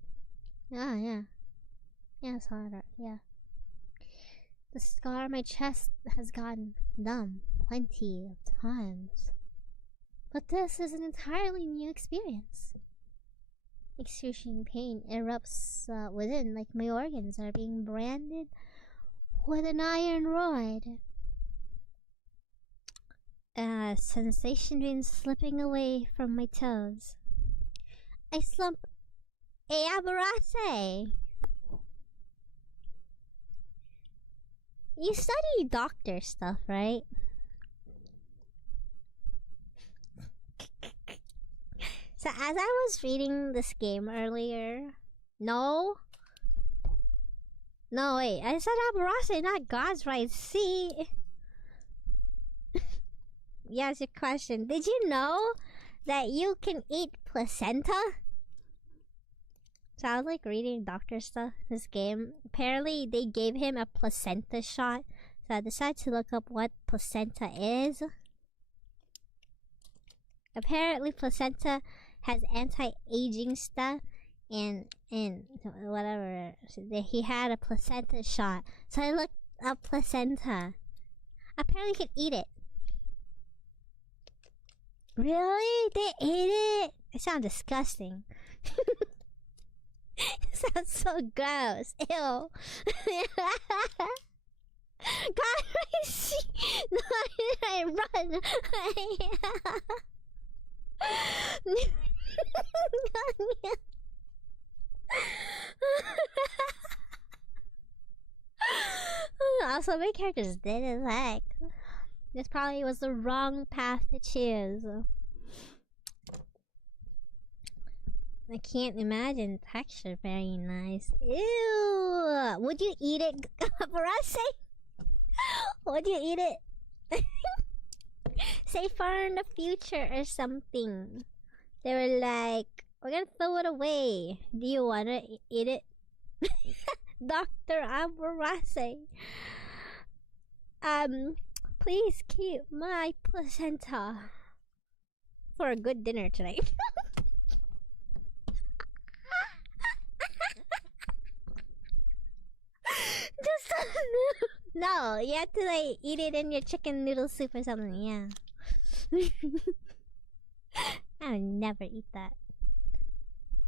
Oh, yeah. Yeah, it's hotter. Yeah. The scar on my chest has gotten numb plenty of times. But this is an entirely new experience. Excruciating pain erupts within, like my organs are being branded with an iron rod. Sensation been slipping away from my toes. I slump. Hey, Abarase! You study doctor stuff, right? So as I was reading this game earlier, no, wait, I said Abarase, not God's right. See, yes, your question. Did you know that you can eat placenta? So I was like reading doctor stuff. This game, apparently they gave him a placenta shot. So I decided to look up what placenta is. Apparently placenta has anti-aging stuff and whatever. So he had a placenta shot. So I looked up placenta. Apparently you can eat it. Really? They ate it? It sounds disgusting. It sounds so gross. Ew. God, I see. No, I run. Also, my character's dead as heck. This probably was the wrong path to choose. I can't imagine texture very nice. Ew! Would you eat it, Barase? Would you eat it? Say far in the future or something. They were like, we're gonna throw it away. Do you wanna eat it? Dr. Abarase. Please keep my placenta for a good dinner tonight. Just no, you have to like eat it in your chicken noodle soup or something. Yeah. I would never eat that.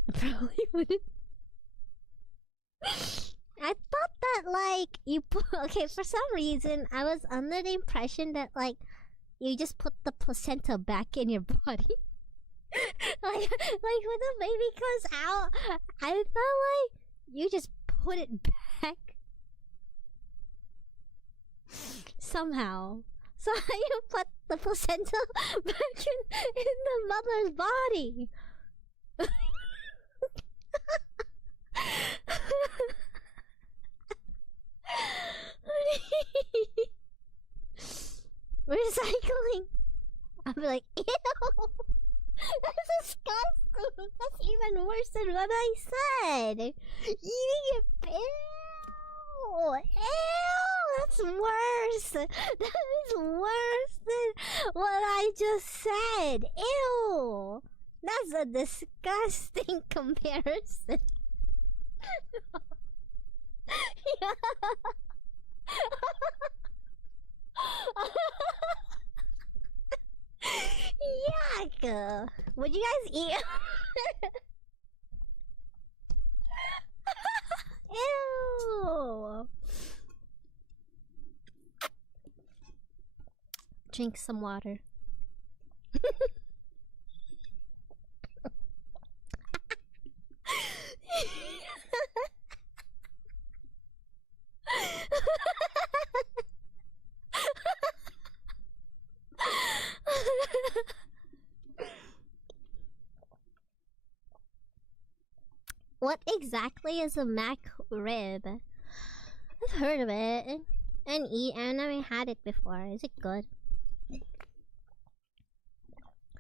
I probably wouldn't. I thought that, like, you put. Okay, for some reason, I was under the impression that, like, you just put the placenta back in your body. like when the baby comes out, I felt like you just put it back. Somehow. So you put the placenta back in the mother's body. Recycling. I'll be like, ew! That's disgusting! That's even worse than what I said! Eating it, ew! Ew! That's worse! That is worse than what I just said! Ew! That's a disgusting comparison. Yeah. Yuck! Would you guys eat? Ew! Drink some water. What exactly is a mac rib? I've heard of it and I've never had it before. Is it good?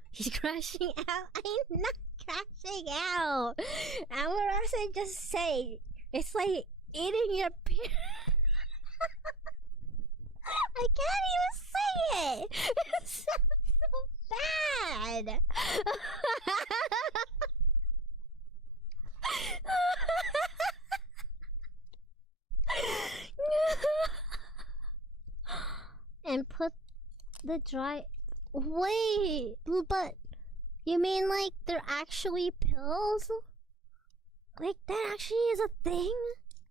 He's crashing out. I'm not crashing out. And what else I just say? It's like eating your parents. I can't even say it. It sounds so bad. And put the dry. Wait, but you mean like they're actually pills? Like that actually is a thing?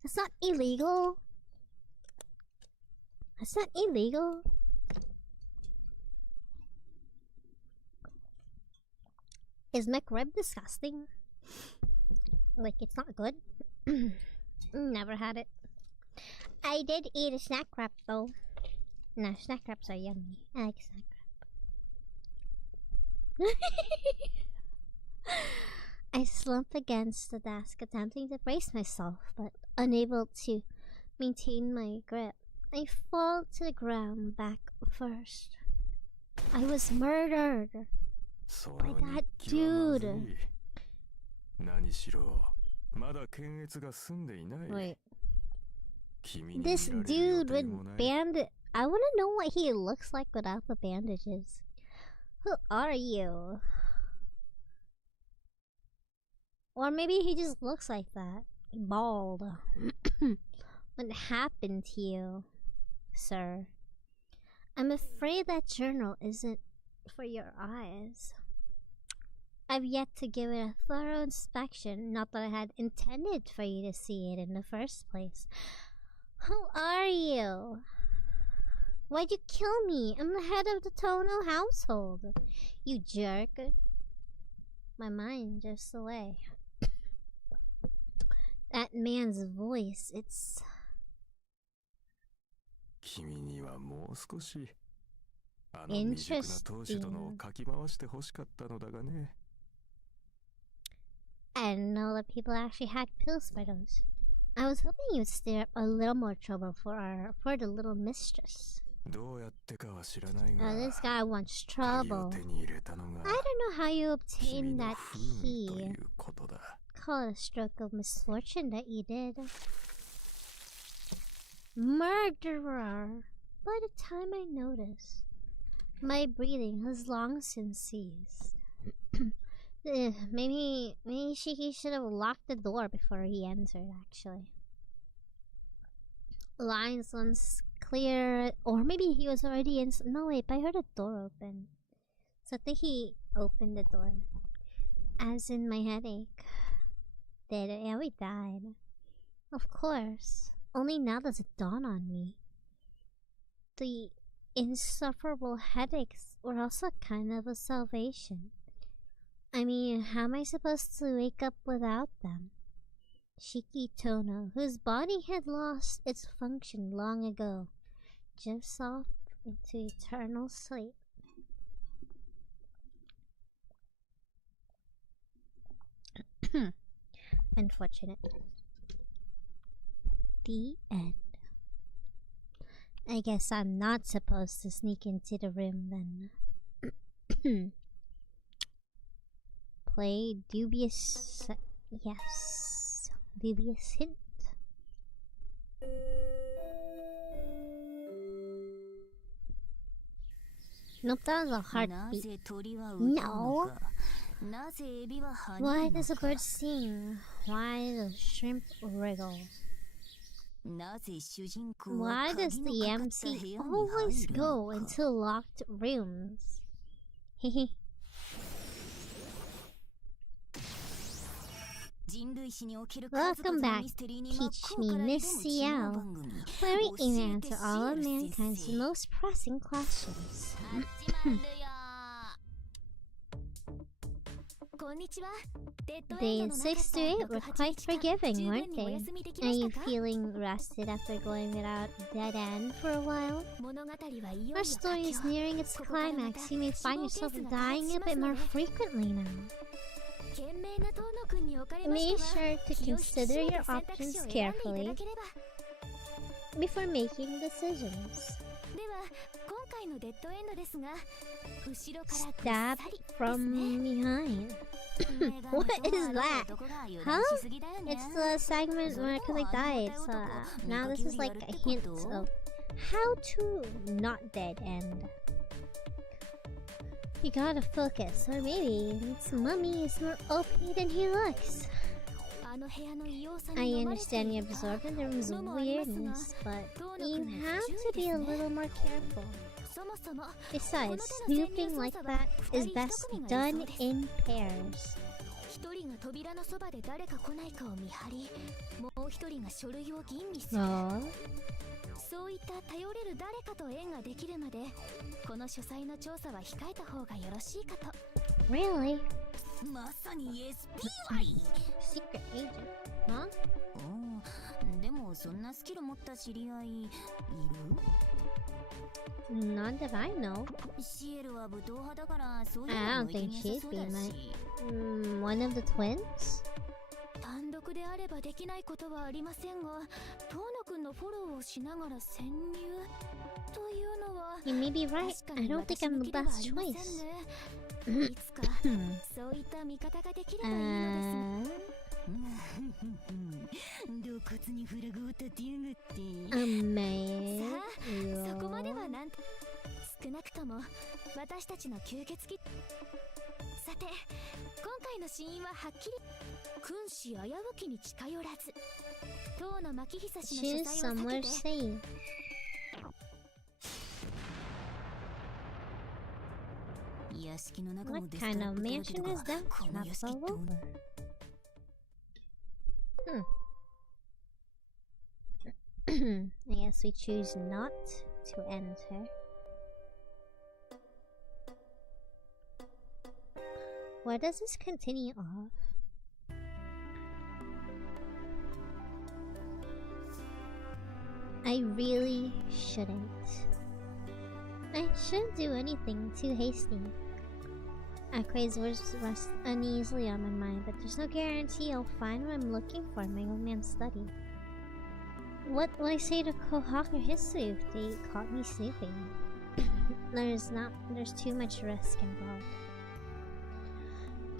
That's not illegal. That's not illegal. Is McRib disgusting? Like it's not good? Never had it. I did eat a snack wrap though. No, snack wraps are yummy. I like snack wrap. I slumped against the desk, attempting to brace myself, but unable to maintain my grip. I fall to the ground back first. I was murdered by that dude. Wait. This dude with bandage. I want to know what he looks like without the bandages. Who are you? Or maybe he just looks like that. Bald. What happened to you, sir? I'm afraid that journal isn't for your eyes. I've yet to give it a thorough inspection, not that I had intended for you to see it in the first place. Who are you? Why'd you kill me? I'm the head of the Tono household. You jerk. My mind drifts away. That man's voice, it's... Interesting. I didn't know that people actually had pills for those. I was hoping you'd stir up a little more trouble for the little mistress. This guy wants trouble. I don't know how you obtained that key. Call it a stroke of misfortune that you did. Murderer! By the time I notice, my breathing has long since ceased. Maybe he should have locked the door before he entered, actually. Lines once clear, or maybe he was already in. No, wait, I heard a door open. So I think he opened the door. As in my headache. Yeah, we died. Of course. Only now does it dawn on me. The insufferable headaches were also kind of a salvation. I mean, how am I supposed to wake up without them? Shiki Tono, whose body had lost its function long ago, drifts off into eternal sleep. Unfortunate. The end. I guess I'm not supposed to sneak into the room then. Play dubious. Yes. Dubious hint. Nope, that was a heartbeat. No! Why does a bird sing? Why does a shrimp wriggle? Why does the MC always go into locked rooms? Hehe. Welcome back, Teach Me Miss Ciao, where we aim to answer all of mankind's most pressing questions. Days 6 to 8 were quite forgiving, weren't they? Are you feeling rested after going without dead end for a while? Our story is nearing its climax. You may find yourself dying a bit more frequently now. Make sure to consider your options carefully before making decisions. Stab from behind. What is that? Huh? It's the segment where Kulik died, so now this is like a hint of how to not dead end. You gotta focus, or maybe this mummy is more OP than he looks. I understand you're absorbed in the room's weirdness, but you have to be a little more careful. Besides, snooping like that is best done in pairs. Aww. Really? Secret agent, huh? Not that I know. I don't think she'd be one of the twins? You may be right. I don't think I'm the best choice. Choose somewhere safe. What kind of mansion is that? Traps all over. I guess we choose not to enter. Where does this continue off? I really shouldn't. I shouldn't do anything too hasty. Akre's words rest uneasily on my mind, but there's no guarantee I'll find what I'm looking for in my old man's study. What will I say to Kohaka Hisu if they caught me snooping? There's too much risk involved.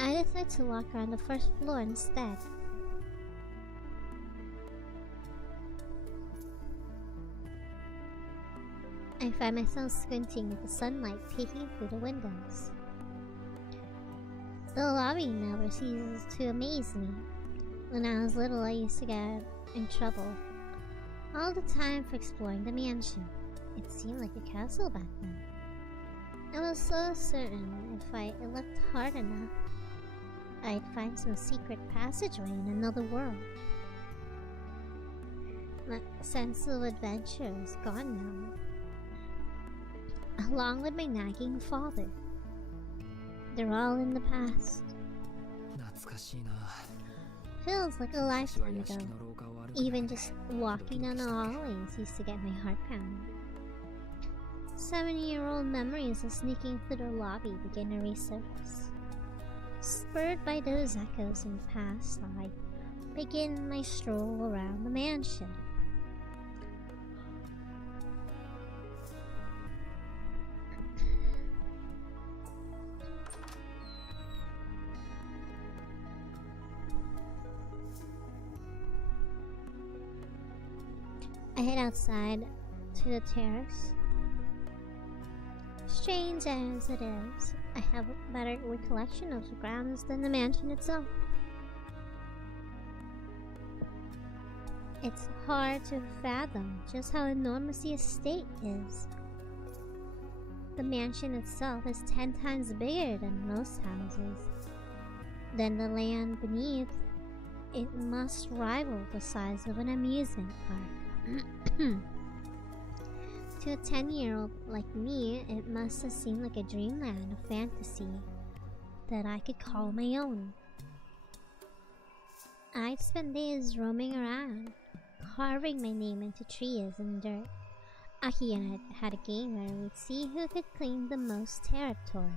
I decide to walk around the first floor instead. I find myself squinting at the sunlight peeking through the windows. The lobby never ceases to amaze me. When I was little, I used to get in trouble all the time for exploring the mansion. It seemed like a castle back then. I was so certain if I looked hard enough, I'd find some secret passageway in another world. My sense of adventure is gone now, along with my nagging father. They're all in the past. Feels like a lifetime ago. Even just walking down the hallways used to get my heart pounding. 7-year-old memories of sneaking through the lobby begin to resurface. Spurred by those echoes in the past, I begin my stroll around the mansion. I head outside to the terrace. Strange as it is, I have a better recollection of the grounds than the mansion itself. It's hard to fathom just how enormous the estate is. The mansion itself is 10 times bigger than most houses. Then the land beneath it must rival the size of an amusement park. To a 10-year-old like me, it must have seemed like a dreamland of fantasy that I could call my own. I'd spend days roaming around, carving my name into trees and dirt. Aki and I had a game where we'd see who could claim the most territory.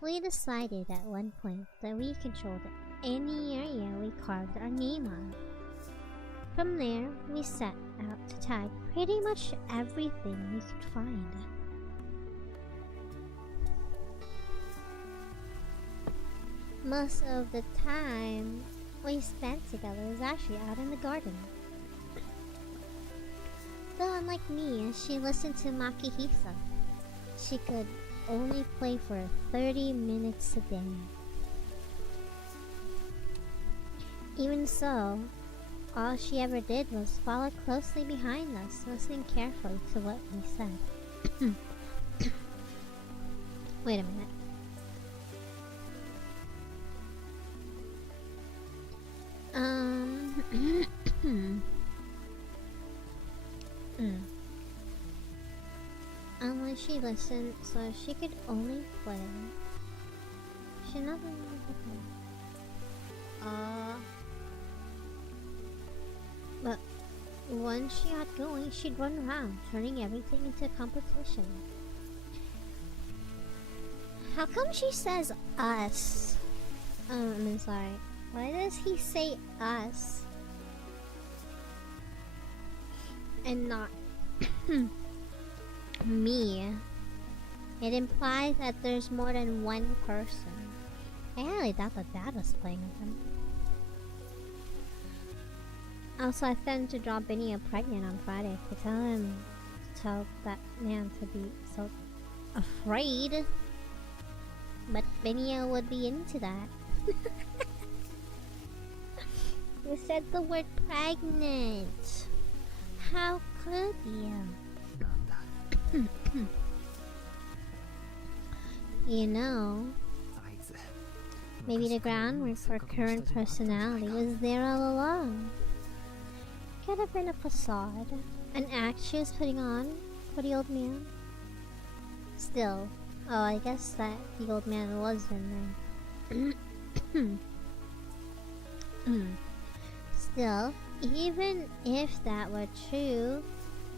We decided at one point that we controlled any area we carved our name on. From there, we set out to tag pretty much everything we could find. Most of the time we spent together was actually out in the garden. Though unlike me, she listened to Makihisa. She could only play for 30 minutes a day. Even so, all she ever did was follow closely behind us, listening carefully to what we said. Wait a minute. Unless she listened, so she could only play. She never but once she got going, she'd run around, turning everything into a competition. How come she says us? I'm sorry. Why does he say us? And not me? It implies that there's more than one person. I highly doubt that Dad was playing with him. Also, I threatened to drop Benia pregnant on Friday to tell that man to be so afraid. But Benia would be into that. You said the word pregnant. How could you? You know, maybe the groundwork for current personality was there all along. Could have been a facade, an act she was putting on for the old man. Still, oh, I guess that the old man was in there. Still, even if that were true,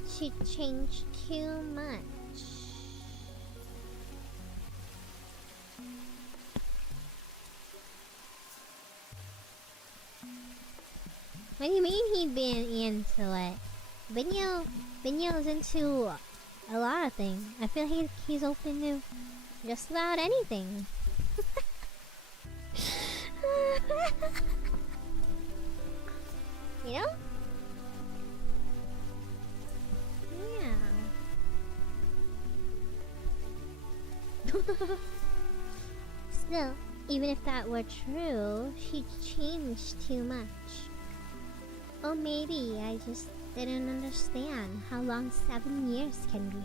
she changed too much. What do you mean he'd been into it? Binyo's into a lot of things. I feel he's open to just about anything. You know? Yeah. Still, even if that were true, she changed too much. Or maybe I just didn't understand how long 7 years can be.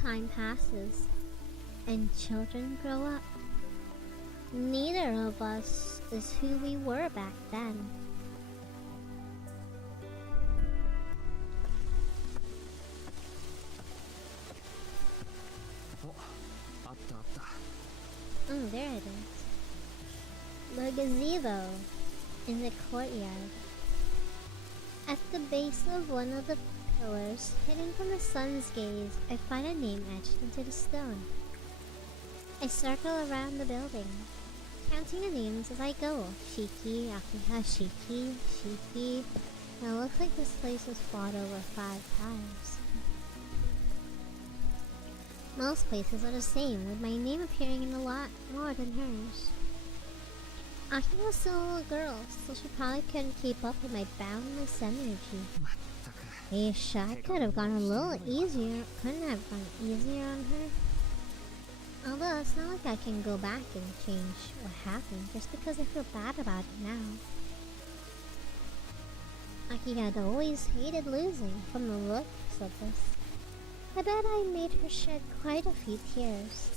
Time passes, and children grow up. Neither of us is who we were back then. Oh, there it is. The gazebo in the courtyard. At the base of one of the pillars, hidden from the sun's gaze, I find a name etched into the stone. I circle around the building, counting the names as I go. Shiki, Akuha, Shiki, Shiki. It looks like this place was fought over 5 times. Most places are the same, with my name appearing in a lot more than hers. Aki was still a little girl, so she probably couldn't keep up with my boundless energy. Ish, I could have gone a little easier, couldn't have gone easier on her. Although it's not like I can go back and change what happened just because I feel bad about it now. Aki had always hated losing from the looks of this. I bet I made her shed quite a few tears.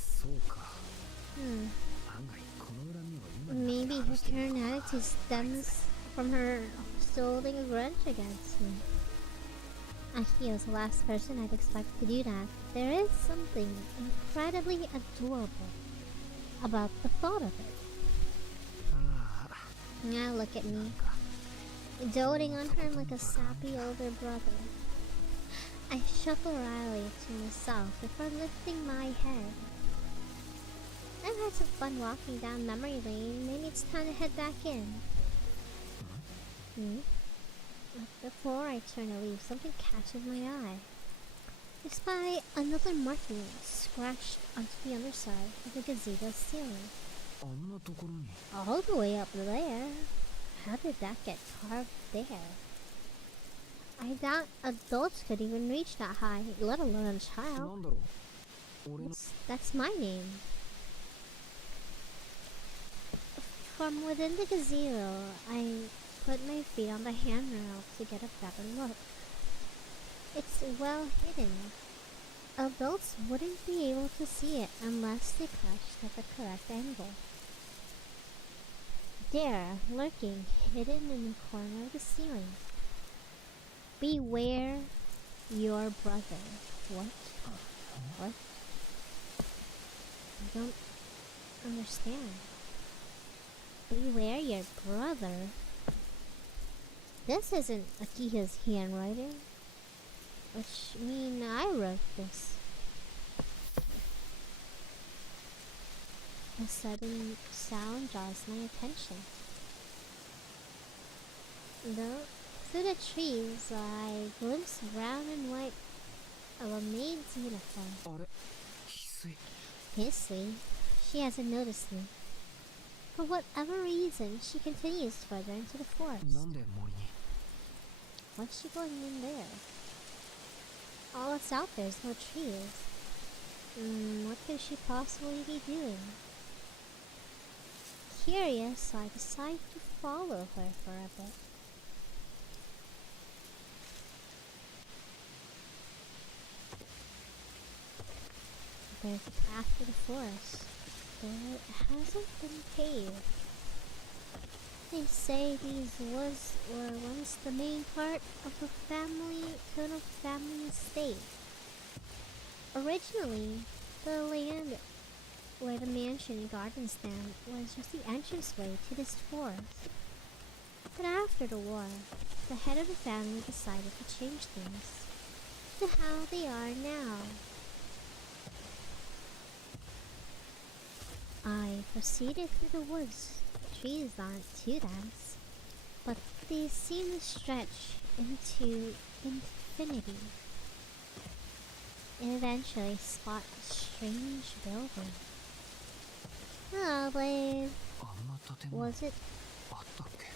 Maybe her current attitude stems from her still holding a grudge against me. Aki was the last person I'd expect to do that. There is something incredibly adorable about the thought of it. Now look at me, doting on her like a sappy older brother. I chuckle wryly to myself before lifting my head. I've had some fun walking down memory lane. Maybe it's time to head back in. But before I turn to leave, something catches my eye. I spy another marking scratched onto the underside of the gazebo ceiling. All the way up there? How did that get carved there? I doubt adults could even reach that high, let alone a child. That's my name. From within the gazebo, I put my feet on the handrail to get a better look. It's well hidden. Adults wouldn't be able to see it unless they crouched at the correct angle. There, lurking, hidden in the corner of the ceiling. Beware your brother. What? What? I don't understand. Beware your brother? This isn't Akiha's handwriting. Which mean I wrote this. A sudden sound draws my attention. Through the trees, I glimpse brown and white of a maid's uniform. Hisui, she hasn't noticed me. For whatever reason, she continues further into the forest. What's she going in there? All that's out there is no trees. What could she possibly be doing? Curious, I decide to follow her for a bit. There's a path to the forest, but it hasn't been paved. They say these woods were once the main part of the Kono family estate. Originally, the land where the mansion and garden stand was just the entranceway to this forest. But after the war, the head of the family decided to change things to how they are now. I proceeded through the woods. The trees aren't too dense, but they seem to stretch into infinity. And eventually spot a strange building. Oh, babe. Was it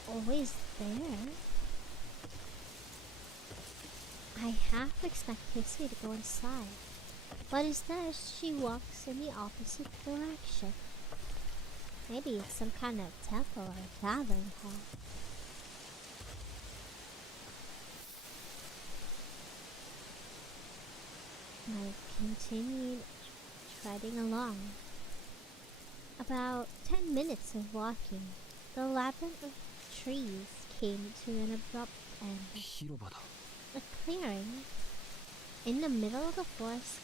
always there? I half expect Hisui to go inside, but instead she walks in the opposite direction. Maybe it's some kind of temple or gathering hall. I continued treading along. About 10 minutes of walking, the labyrinth of trees came to an abrupt end. 広場だ。 A clearing in the middle of the forest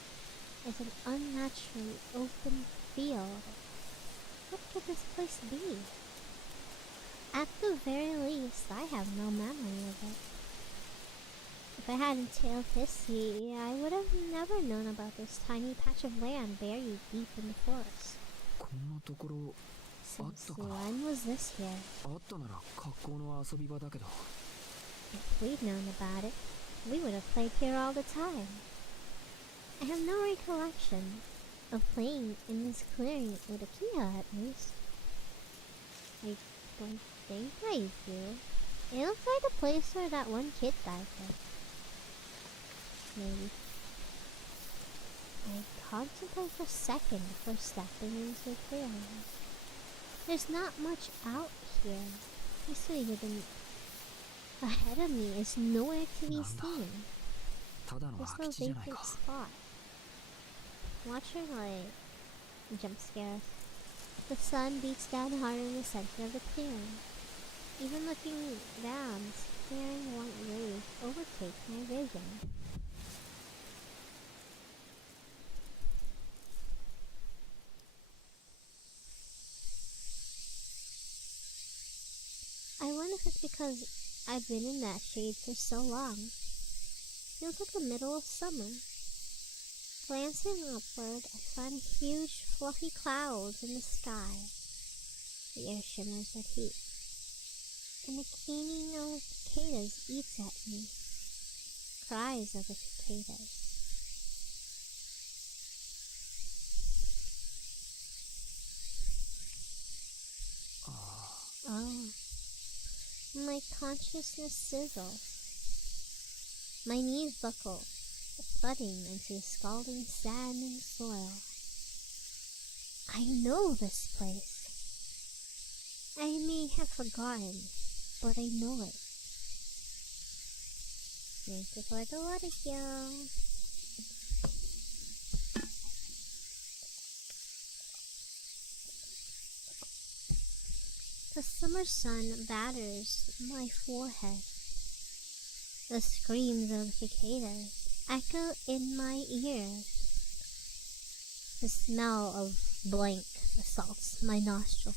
is an unnaturally open field. What could this place be? At the very least, I have no memory of it. If I hadn't tailed Hissy, I would have never known about this tiny patch of land buried deep in the forest. こんなところあっ Since たかな。 when was this here? あったなら格好の遊び場だけど。 If we'd known about it, we would have played here all the time. I have no recollection of playing in this clearing with a Kia at least. I don't think I do. It looks like the place where that one kid died from. Maybe. I contemplate for a second before stepping into the clearing. There's not much out here. History hidden ahead of me is nowhere to be seen. ただの Just 空 a き地じゃない vacant か。 spot. Watching like jump scares. The sun beats down hard in the center of the clearing. Even looking down, staring white rays overtake my vision. I wonder if it's because I've been in that shade for so long. Feels like the middle of summer. Glancing upward, I find huge fluffy clouds in the sky. The air shimmers with heat, and the keening of cicadas eats at me. Cries of the cicadas. Oh. My consciousness sizzles. My knees buckle, thudding into scalding sand and soil. I know this place. I may have forgotten, but I know it. Thank you for the water, girl. The summer sun batters my forehead. The screams of cicadas echo in my ears. The smell of blank assaults my nostrils.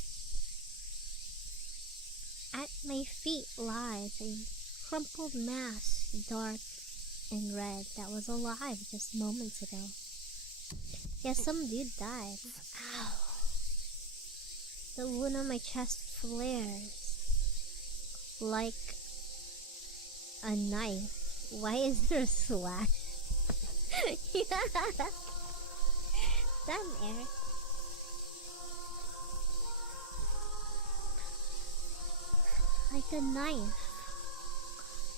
At my feet lies a crumpled mass, dark and red, that was alive just moments ago. Yes, some dude died. Ow. The wound on my chest flares like a knife. Why is there a slash? Damn, Eric. Like a knife.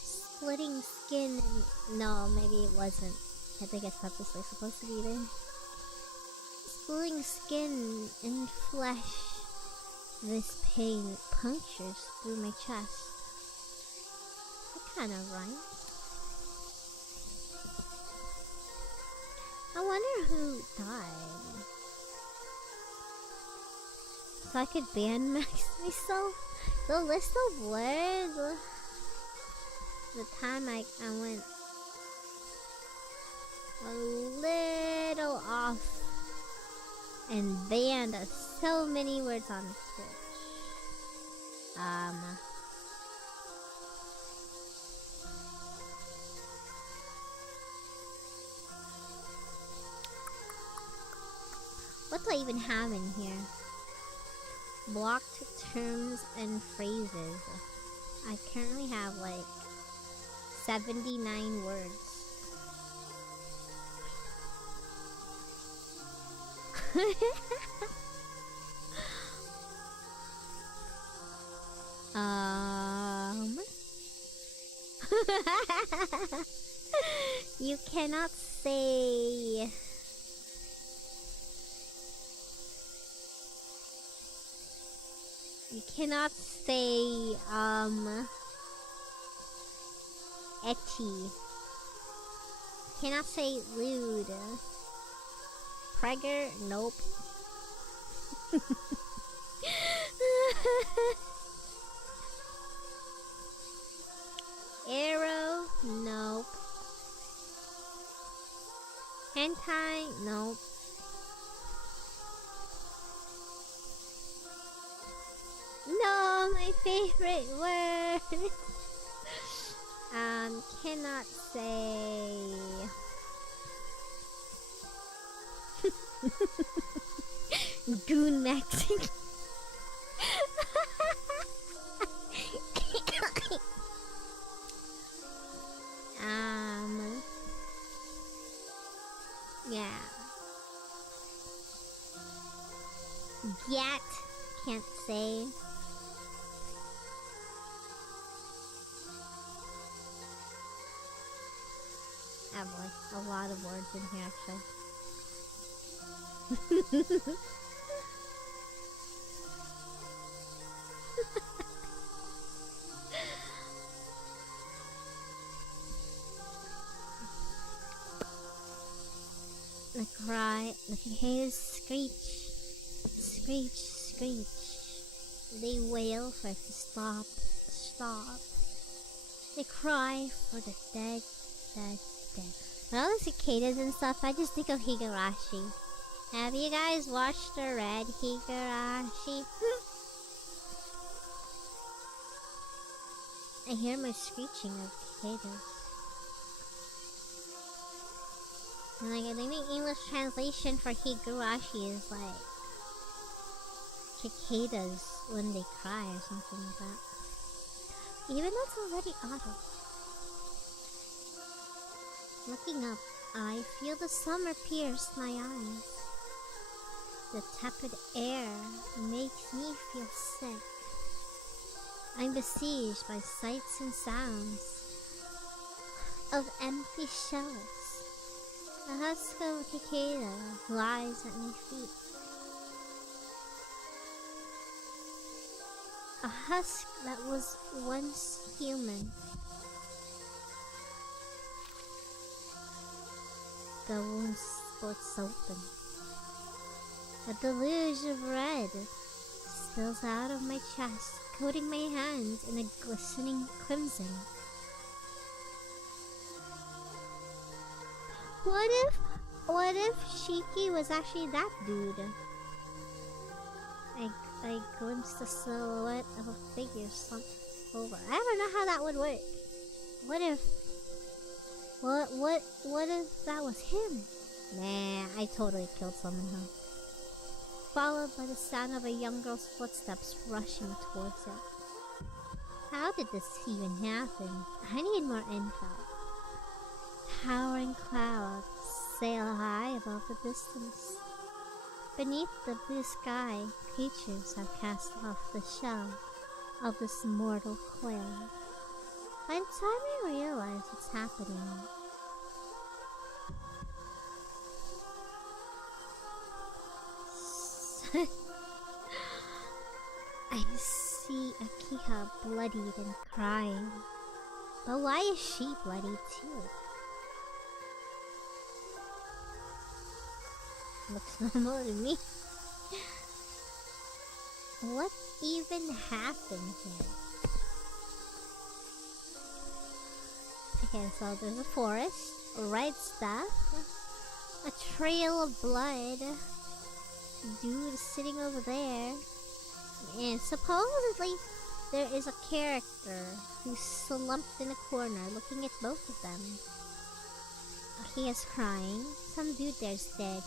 Splitting skin and... No, maybe it wasn't. I think it's purposely supposed to be there. Splitting skin and flesh. This pain punctures through my chest. What kind of rhyme? I wonder who died. So I could bandmax myself? The list of words. The time I went a little off and banned so many words on Twitch. What do I even have in here? Blocked terms and phrases. I currently have like 79 words. You cannot say Ette Cannot say lewd. Pregger? Nope. Arrow? Nope. Hentai? Nope. No, my favorite word. Cannot say. Goon maxing. Yeah. Gat, can't say. I have like a lot of words in here actually. The cry, the cicadas screech, screech, screech. They wail for it to stop, stop. They cry for the dead, dead, dead. With all the cicadas and stuff, I just think of Higurashi. Have you guys watched the Red Higurashi? I hear my screeching of cicadas. And like, I think the English translation for Higurashi is like cicadas when they cry or something like that. Even though it's already autumn. Looking up, I feel the summer pierce my eyes. The tepid air makes me feel sick. I'm besieged by sights and sounds of empty shells. A husk of a cicada lies at my feet. A husk that was once human. The wound splits open. A deluge of red spills out of my chest, coating my hands in a glistening crimson. What if Shiki was actually that dude? I glimpsed the silhouette of a figure slumped over. I don't know how that would work. What if that was him? Nah, I totally killed someone, huh? Followed by the sound of a young girl's footsteps rushing towards it. How did this even happen? I need more info. Towering clouds sail high above the distance. Beneath the blue sky, creatures have cast off the shell of this mortal coil. By the time I realize what's happening, I see Akiha bloodied and crying. But why is she bloodied too? Looks normal to me. What even happened here? Okay, so there's a forest, red stuff, a trail of blood, dude sitting over there, and supposedly there is a character who's slumped in a corner looking at both of them. He is crying. Some dude there's dead.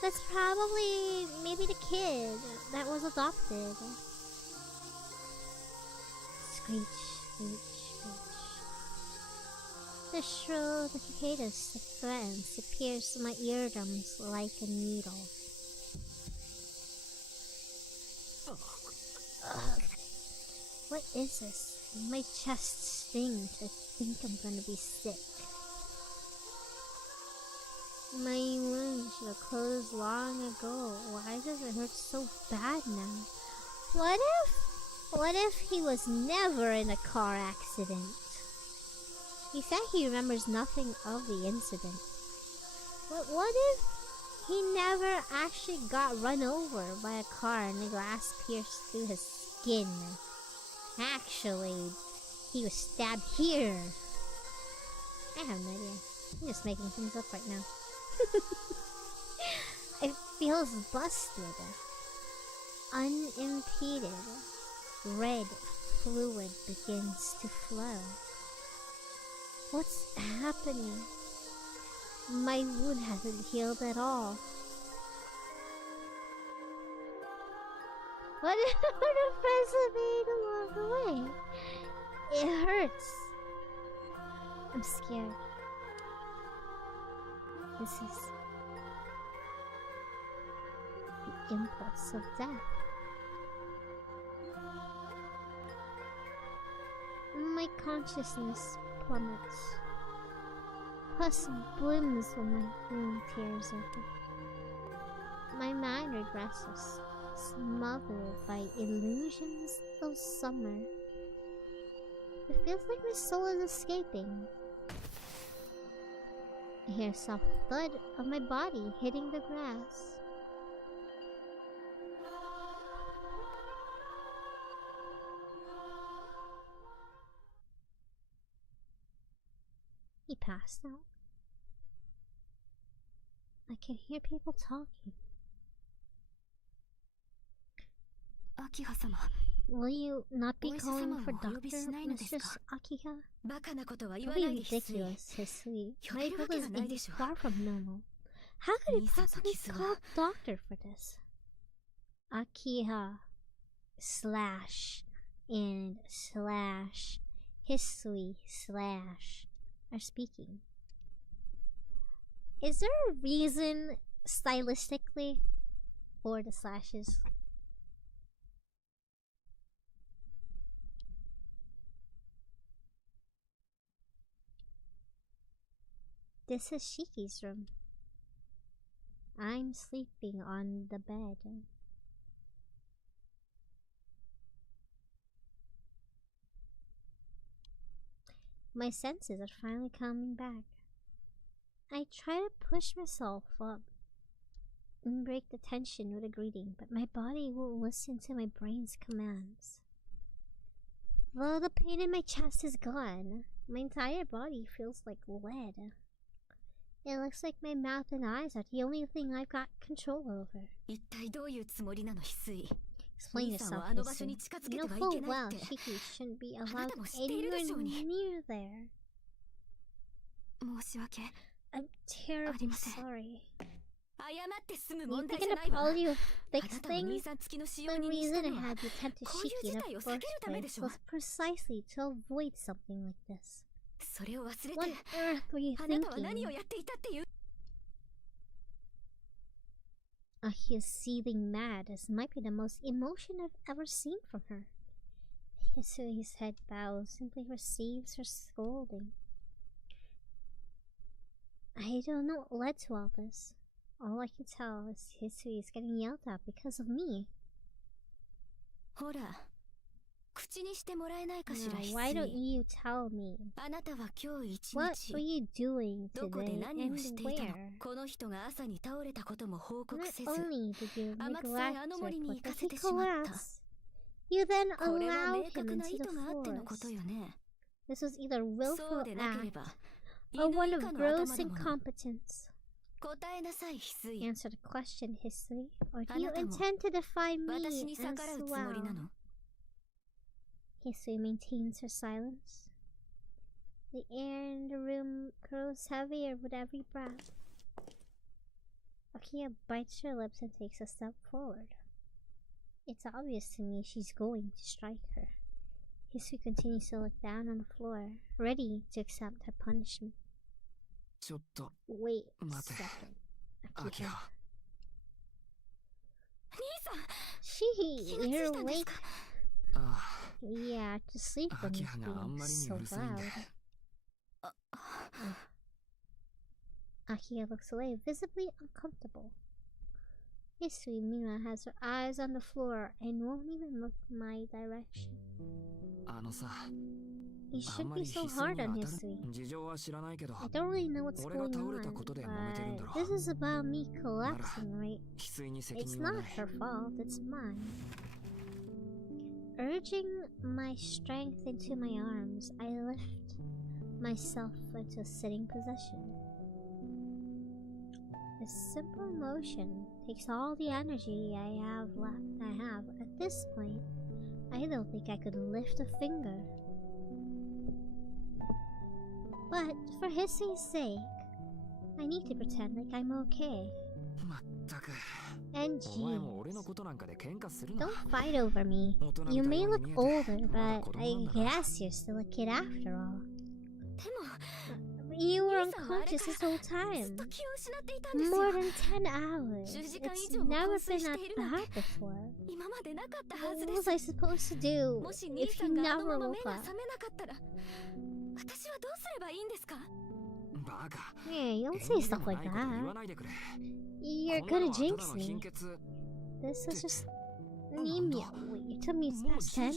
That's probably maybe the kid that was adopted. Screech, screech, screech. The shrill of the cicadas that threatens to pierce my eardrums like a needle. Ugh. What is this? My chest stings. I think I'm gonna be sick. My wound should have closed long ago. Why does it hurt so bad now? What if he was never in a car accident? He said he remembers nothing of the incident. But what if he never actually got run over by a car and the glass pierced through his skin? Actually, he was stabbed here. I have no idea. I'm just making things up right now. It feels busted. Unimpeded. Red fluid begins to flow. What's happening? My wound hasn't healed at all. What if the friends made along the way? It hurts. I'm scared. This is the impulse of death. My consciousness plummets. Pus blooms when my wound tears open. My mind regresses, smothered by illusions of summer. It feels like my soul is escaping. I hear a soft thud of my body hitting the grass. He passed out. I can hear people talking. Akiha-sama. Will you not be calling for Dr. Mistress Akiha? Don't be ridiculous, Hisui. My build is far from normal. How could he possibly call doctor for this? Akiha slash and slash Hisui slash are speaking. Is there a reason stylistically for the slashes? This is Shiki's room. I'm sleeping on the bed. My senses are finally coming back. I try to push myself up and break the tension with a greeting, but my body won't listen to my brain's commands. Though the pain in my chest is gone, my entire body feels like lead. It looks like my mouth and eyes are the only thing I've got control over. Explain yourself, Hisui. You know full well Shiki shouldn't be allowed anywhere near there. I'm terribly sorry. You think an apology will fix things? The reason I had to attempt to Shiki in the first place was precisely to avoid something like this. What on earth were you thinking? Akiha's seething mad. This might be the most emotion I've ever seen from her. Hisui's head bows, simply receives her scolding. I don't know what led to all this. All I can tell is Hisui is getting yelled at because of me. Now, why don't you tell me? What were you doing today and where? Not only did you neglect to report that he collapsed, you then allowed him into the forest. This was either willful act or one of gross incompetence. Answer the question, Hisui, or do you intend to defy me as well? Hisui maintains her silence. The air in the room grows heavier with every breath. Akiha bites her lips and takes a step forward. It's obvious to me she's going to strike her. Hisui continues to look down on the floor, ready to accept her punishment. Wait a second, Akiha. Shiki, you're awake? Yeah, to sleep when you're being so loud. Akiha looks away, visibly uncomfortable. Hisui, meanwhile, has her eyes on the floor and won't even look my direction. You shouldn't be so hard on history. I don't really know what's going on, but this is about me collapsing, right? It's not her fault, it's mine. Urging my strength into my arms, I lift myself into a sitting position. This simple motion takes all the energy I have left. At this point, I don't think I could lift a finger. But for history's sake, I need to pretend like I'm okay. And geez, don't fight over me. You may look older, but I guess you're still a kid after all. You were unconscious this whole time. More than 10 hours. It's never been that bad before. What was I supposed to do if you never woke up? Hey, you don't say stuff like that. You're gonna jinx me. This is just anemia. Wait, your tummy's past 10?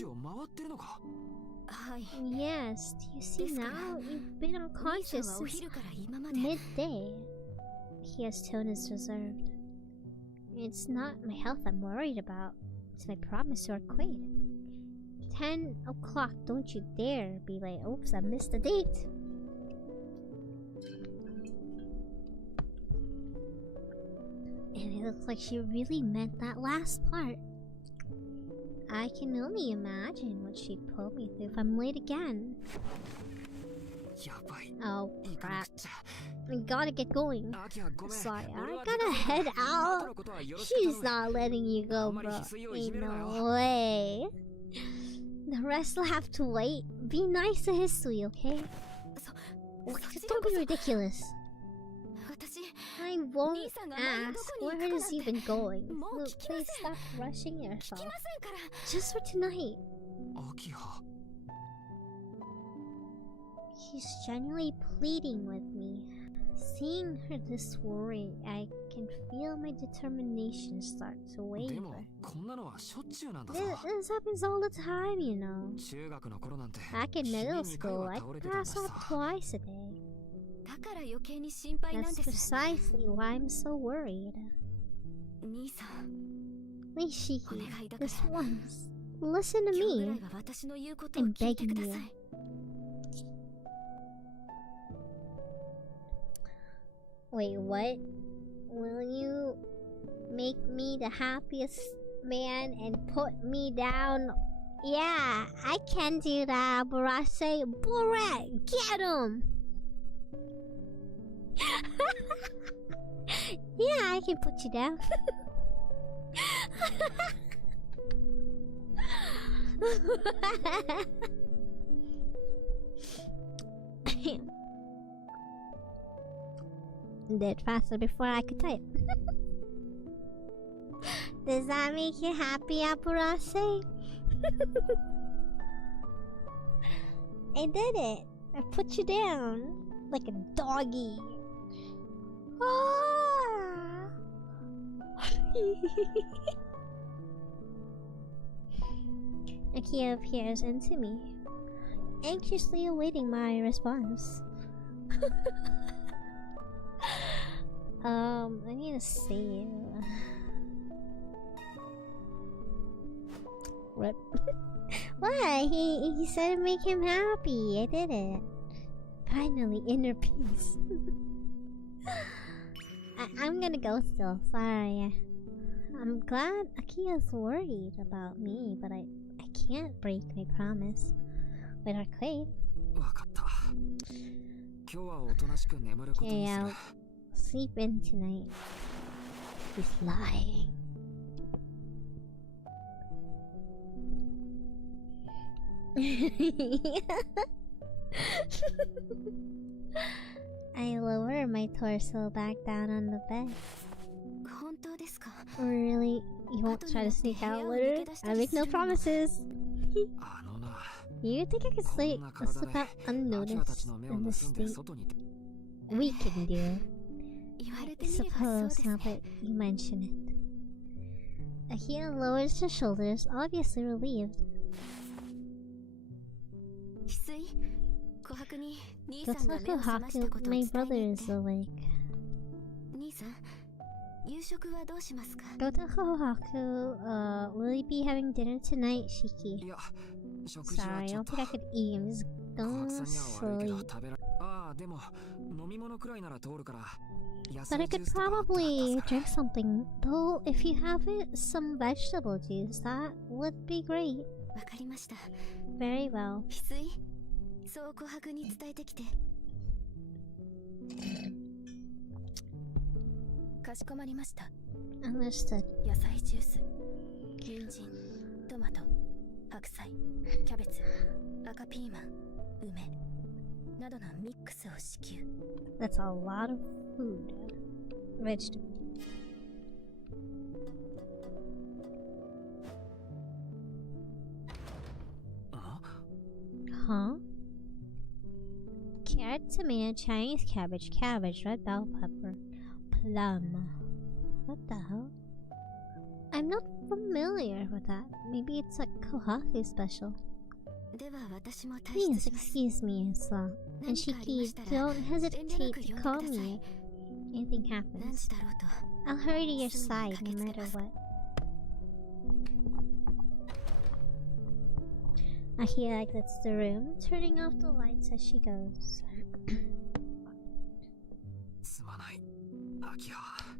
Yes, do you see now? You've been unconscious since midday. Kia's tone is reserved. It's not my health I'm worried about. It's my promise to our Quaid. 10 o'clock, don't you dare be like, oops, I missed the date. And it looks like she really meant that last part. I can only imagine what she'd put me through if I'm late again. Oh crap. I gotta get going. Sorry, I gotta head out. She's not letting you go, bro. Ain't no way. The rest will have to wait. Be nice to history, okay? Just don't be ridiculous. I won't ask where it is even going. Look, please stop rushing yourself. Just for tonight. She's genuinely pleading with me. Seeing her this worried, I can feel my determination start to waver. This happens all the time, you know. Back in middle school, I'd pass out twice a day. That's precisely why I'm so worried. Please, Shiki, this once, listen to me. I'm begging you. Wait, what? Will you make me the happiest man and put me down? Yeah, I can do that, Barase. Borat, get him! Yeah, I can put you down. Did faster before I could type. Does that make you happy, Aparase? I did it. I put you down like a doggy. Ah. Akia appears into me, anxiously awaiting my response. I need to see you. Rip. What? He said it'd make him happy. I did it. Finally, inner peace. I'm gonna go still. Sorry. I'm glad Akia's worried about me, but I can't break my promise with our Quaid. Okay, I'll sleep in tonight. He's lying. I lower my torso back down on the bed. Really? You won't try to sneak out later? I make no promises. You think I could slip out unnoticed in this state? We can do it. I suppose, now that you mention it. Akia lowers her shoulders, obviously relieved. That's not Kohaku. My brother is awake. Go to Kohaku. Will you be having dinner tonight, Shiki? Sorry, I don't think I could eat. I'm just going to sleep. But I could probably drink something. Though, if you have some vegetable juice, that would be great. Very well. Understood. 野菜ジュース、人参、トマト、白菜、キャベツ、赤ピーマン、梅などのミックスを支給。That's a lot of food. Vegetable. Huh? Carrot, tomato, Chinese cabbage, red bell pepper, plum. What the hell? I'm not familiar with that. Maybe it's a Kohaku special. Please excuse me as well. And Shiki, don't hesitate to call me if anything happens. I'll hurry to your side no matter what. Akiha exits the room, turning off the lights as she goes.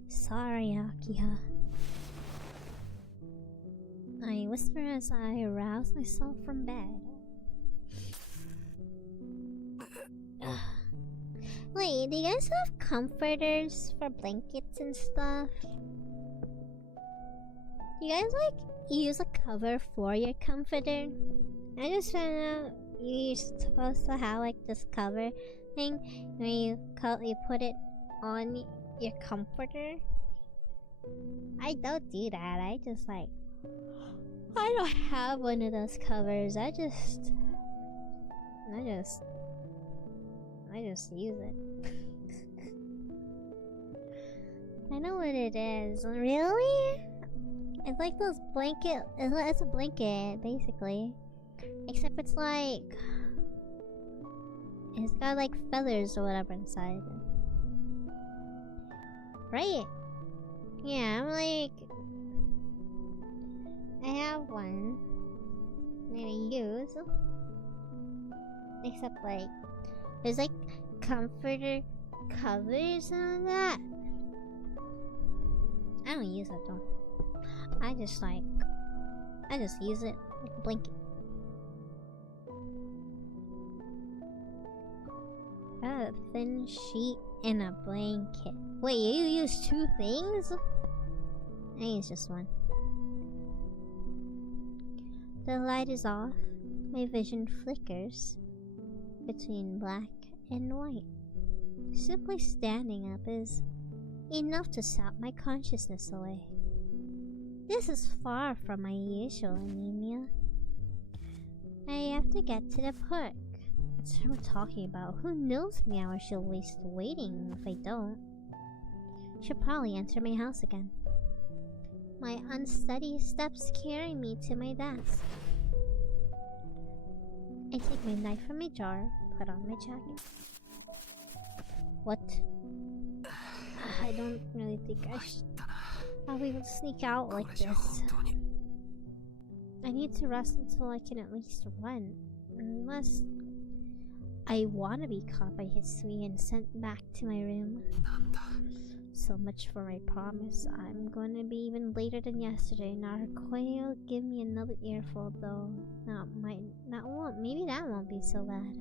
Sorry, Akiha. I whisper as I arouse myself from bed. Wait, do you guys have comforters for blankets and stuff? You guys like use a cover for your comforter? I just found out you're supposed to have like this cover thing where you put it on your comforter. I don't do that. I don't have one of those covers. I just use it. I know what it is. Really? It's like those blanket. It's a blanket, basically. Except it's got like feathers or whatever inside. Right? Yeah, I have one that I use. Except there's comforter covers on that. I don't use it though. I just use it like a blanket. A thin sheet and a blanket. Wait, you use two things? I use just one. The light is off. My vision flickers between black and white. Simply standing up is enough to sap my consciousness away. This is far from my usual anemia. I have to get to the park. What's her talking about? Who knows how many hours she'll waste waiting if I don't? She'll probably enter my house again. My unsteady steps carry me to my desk. I take my knife from my jar, put on my jacket. What? I don't really think I'll be able to sneak out like this. I need to rest until I can at least run. Unless I want to be caught by Hisui and sent back to my room. So much for my promise. I'm going to be even later than yesterday. Narukoya will give me another earful though. Maybe that won't be so bad.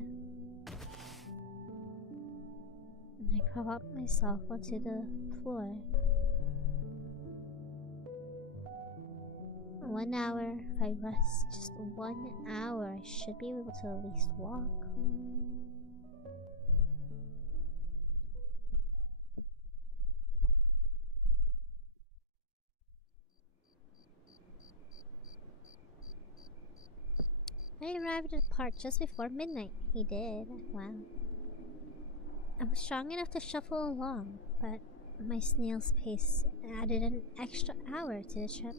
I prop up myself onto the floor. 1 hour. If I rest just 1 hour, I should be able to at least walk. I arrived at the park just before midnight. He did. Wow. I was strong enough to shuffle along, but my snail's pace added an extra hour to the trip.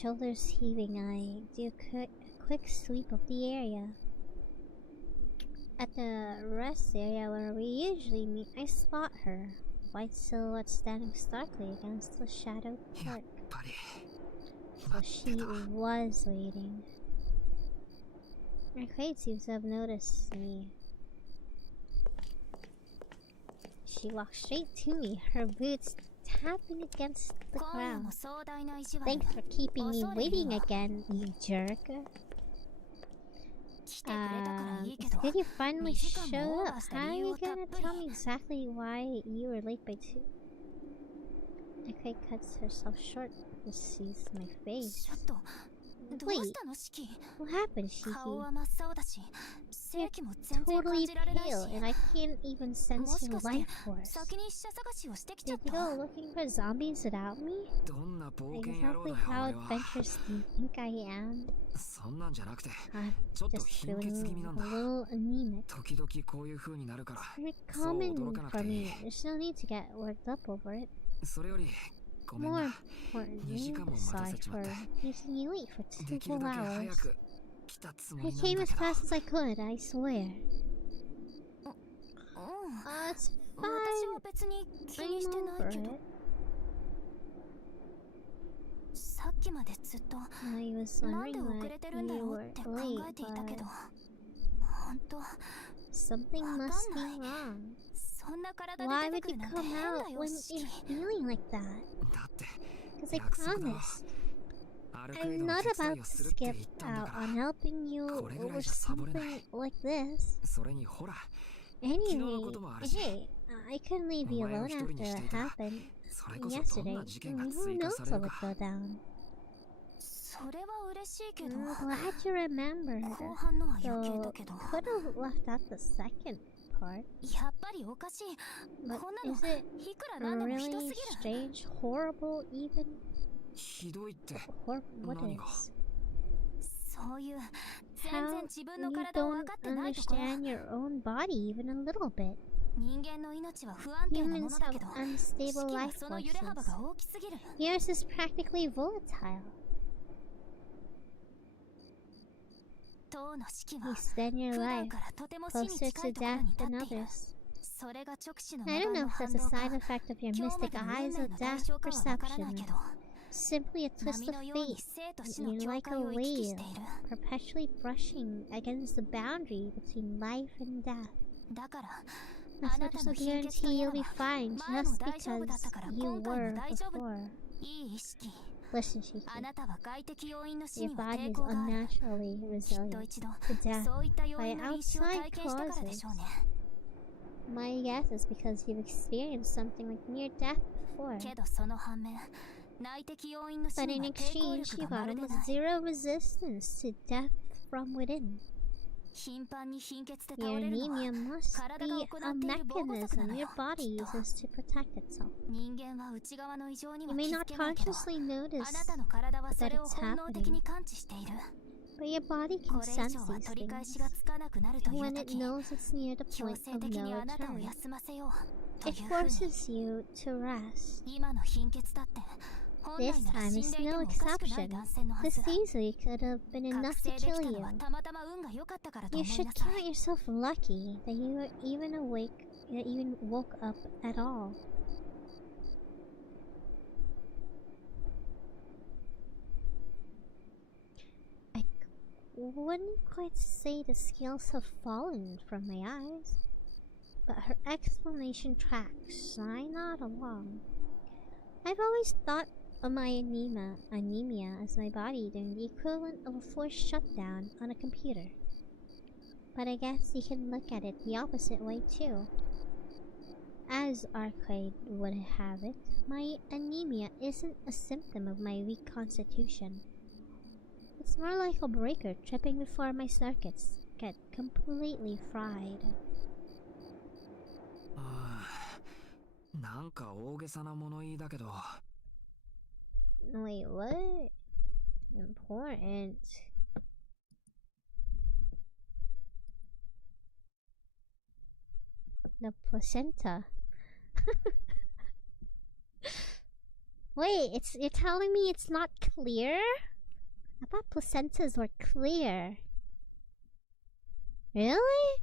shoulders heaving, I do a quick sweep of the area. At the rest area where we usually meet, I spot her, white silhouette standing starkly against the shadowed park. So she was waiting. Arcade seems to have noticed me. She walked straight to me, her boots tapping against the ground. Thanks for keeping me waiting again, you jerk. It's good you finally showed up. How are you gonna tell me exactly why you were late by 2? Akei cuts herself short and sees my face. Wait, what happened, Shiki? You're totally pale, and I can't even sense your life force. Did you go looking for zombies without me? Exactly how adventurous do you think I am? I'm just feeling a little anemic. Very common for me. There's no need to get worked up over it. More importantly, sorry for keeping you late for 2 full hours. I came as fast as I could, I swear. It's fine. I'm over it. I was wondering why you were late, but something must be wrong. Why would you come out when you're feeling like that? Because I promised. I'm not about to skip out on helping you over something like this. Anyway, hey, I couldn't leave you alone after it happened yesterday. Who knows what would go down? I'm glad you remembered, though could have left out the second part. But is it really strange, horrible even? What is? How you don't understand your own body even a little bit. Humans have unstable life forces. Yours is practically volatile. You spend your life closer to death than others. I don't know if that's a side effect of your mystic eyes or death perception. Simply a twist of fate. You're like a whale, perpetually brushing against the boundary between life and death. That's why there's no guarantee you'll be fine just because you were before. Listen, Shiki. Your body is unnaturally resilient to death by outside causes. My guess is because you've experienced something like near death before. But in exchange, you got almost zero resistance to death from within. Your anemia must be a mechanism your body uses to protect itself. You may not consciously notice that it's happening, but your body can sense these things, and when it knows it's near the point of no return, it forces you to rest. This time is no exception. This easily could have been enough to kill you. You should count yourself lucky that you were even awake, that you even woke up at all. I wouldn't quite say the scales have fallen from my eyes, but her explanation tracks. I nod along. I've always thought of my anemia as my body doing the equivalent of a forced shutdown on a computer. But I guess you can look at it the opposite way too. As Arcade would have it, my anemia isn't a symptom of my weak constitution. It's more like a breaker tripping before my circuits get completely fried. Wait, what? Important. The placenta. Wait, you're telling me it's not clear? I thought placentas were clear. Really?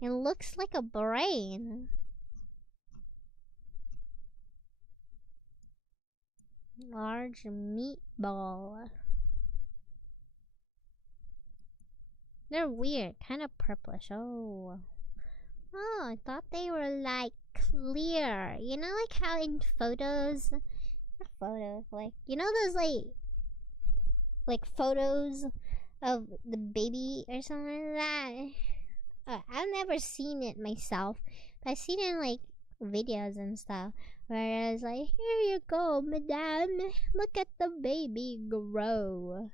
It looks like a brain. Large meatball. They're weird, kind of purplish. Oh, I thought they were like clear. You know, like how in photos, not photos, like you know those like photos of the baby or something like that. I've never seen it myself, but I've seen it in like videos and stuff where it's like, here you go, madame, look at the baby grow.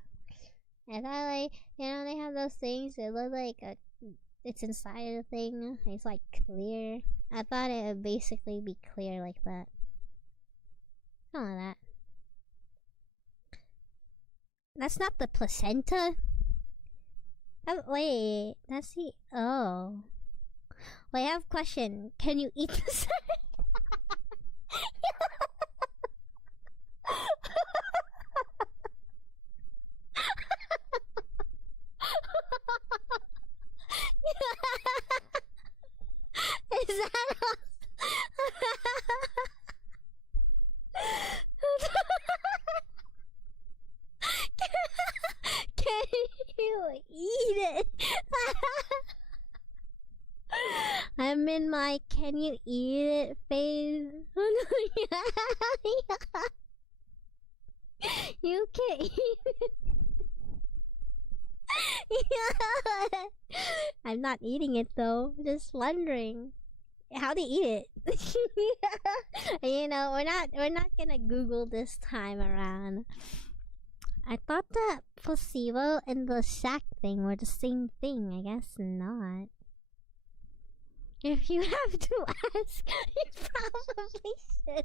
And I like, you know, they have those things that look like it's inside the thing. It's like clear. I thought it would basically be clear like that. Something like that. That's not the placenta. Oh, wait, that's the. Oh. Wait, I have a question. Can you eat this? Is that all? Can you eat it? I'm in my can you eat it phase. You can eat it. I'm not eating it though. Just wondering how to eat it. You know, we're not gonna Google this time around. I thought that placebo and the sack thing were the same thing. I guess not. If you have to ask, you probably should.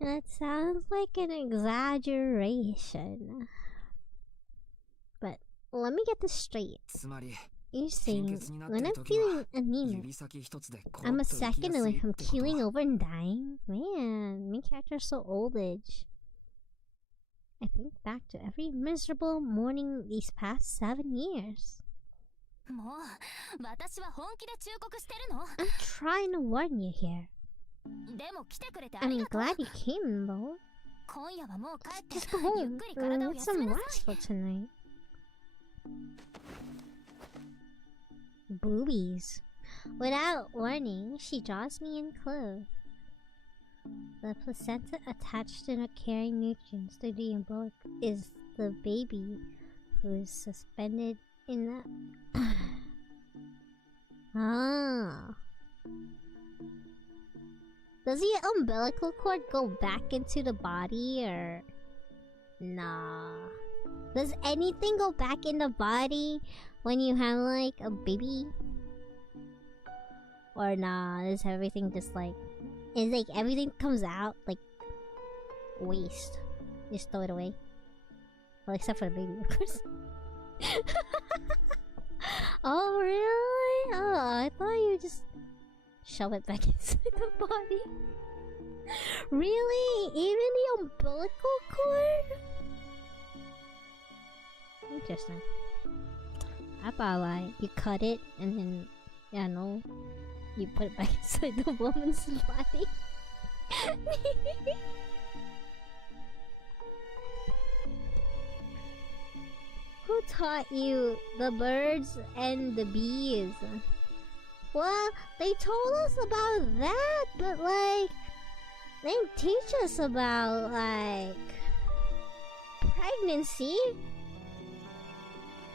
That sounds like an exaggeration. But let me get this straight. You're saying when I'm feeling anemic, I'm a second away from keeling over and dying? Man, main character's so old age. I think back to every miserable morning these past 7 years. I'm trying to warn you here. I'm glad you came though. Just go home and get some rest for tonight. Boobies. Without warning, she draws me in close. The placenta attached to the carrying nutrients to the umbilic is the baby who is suspended in the... Ah. Does the umbilical cord go back into the body or... Nah. Does anything go back in the body when you have like a baby? Or nah, is everything just like... Is like everything comes out like waste. Just throw it away. Well, except for the baby, of course. Oh, really? Oh, I thought you just shove it back inside the body. Really? Even the umbilical cord? Interesting. I thought like you cut it and then, yeah, no, you put it back inside the woman's body. Who taught you the birds and the bees? Well, they told us about that, but like, they didn't teach us about like pregnancy.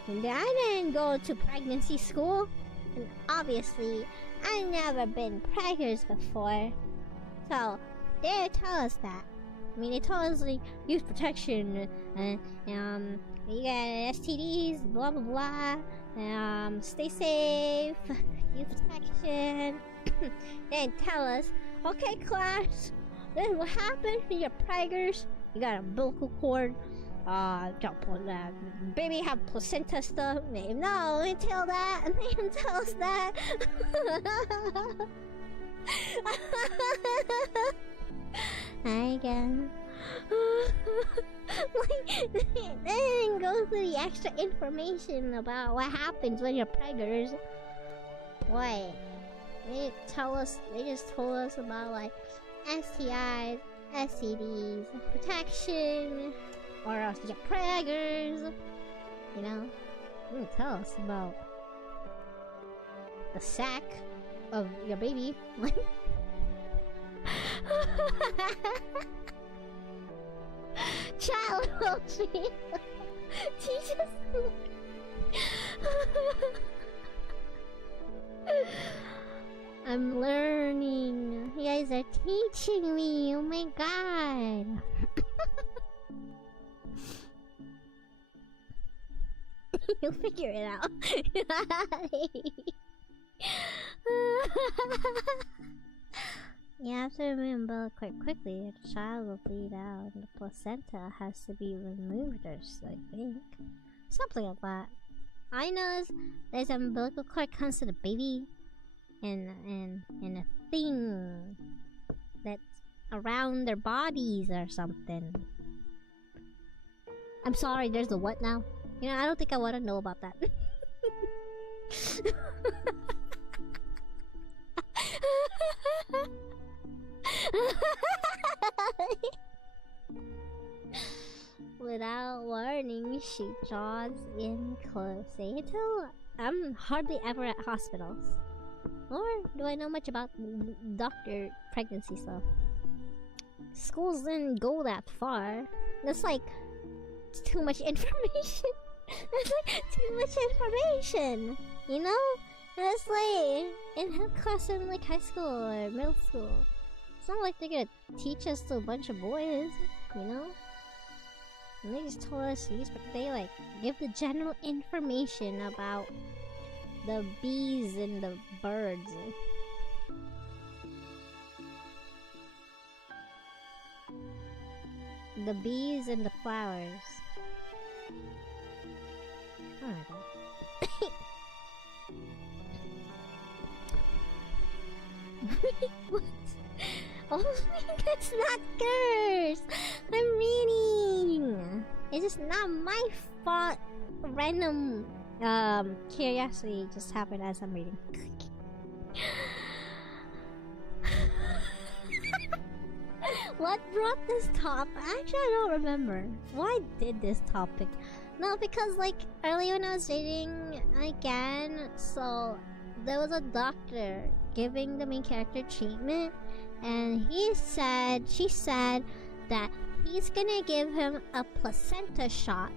I didn't go to pregnancy school, and obviously, I've never been preggers before. So, they didn't tell us that. I mean, they told us like use protection, you get STDs, blah blah blah. Stay safe, use protection. They didn't tell us, okay, class, this is what happened. You're preggers. You got an umbilical cord. don't put that. Baby have placenta stuff. No, until that. Name tell us that. I can. Like, they didn't go through the extra information about what happens when you're preggers. Boy, they just told us about like STIs, STDs, protection, or else you get preggers. You know, they didn't tell us about the sack of your baby. Child will teach us. I'm learning. You guys are teaching me. Oh my god. You'll figure it out. You have to remember quite quickly the child will bleed out and the placenta has to be removed, or so I think. Something like that. I know there's an umbilical cord comes to the baby and a thing that's around their bodies or something. I'm sorry, there's a what now? You know, I don't think I want to know about that. Without warning, she draws in close. I'm hardly ever at hospitals. Nor do I know much about doctor pregnancy stuff. Schools didn't go that far. That's like too much information. That's like too much information. You know? That's like in health class in like high school or middle school. It's not like they're gonna teach us to a bunch of boys, you know? And they just told us they like give the general information about the bees and the birds. The bees and the flowers. Oh my god. What? Oh, that's not cursed! I'm reading! It's just not my fault. Random curiosity just happened as I'm reading. What brought this topic? Actually, I don't remember. Why did this topic? No, because like earlier when I was reading again, so there was a doctor giving the main character treatment, and she said that he's gonna give him a placenta shot,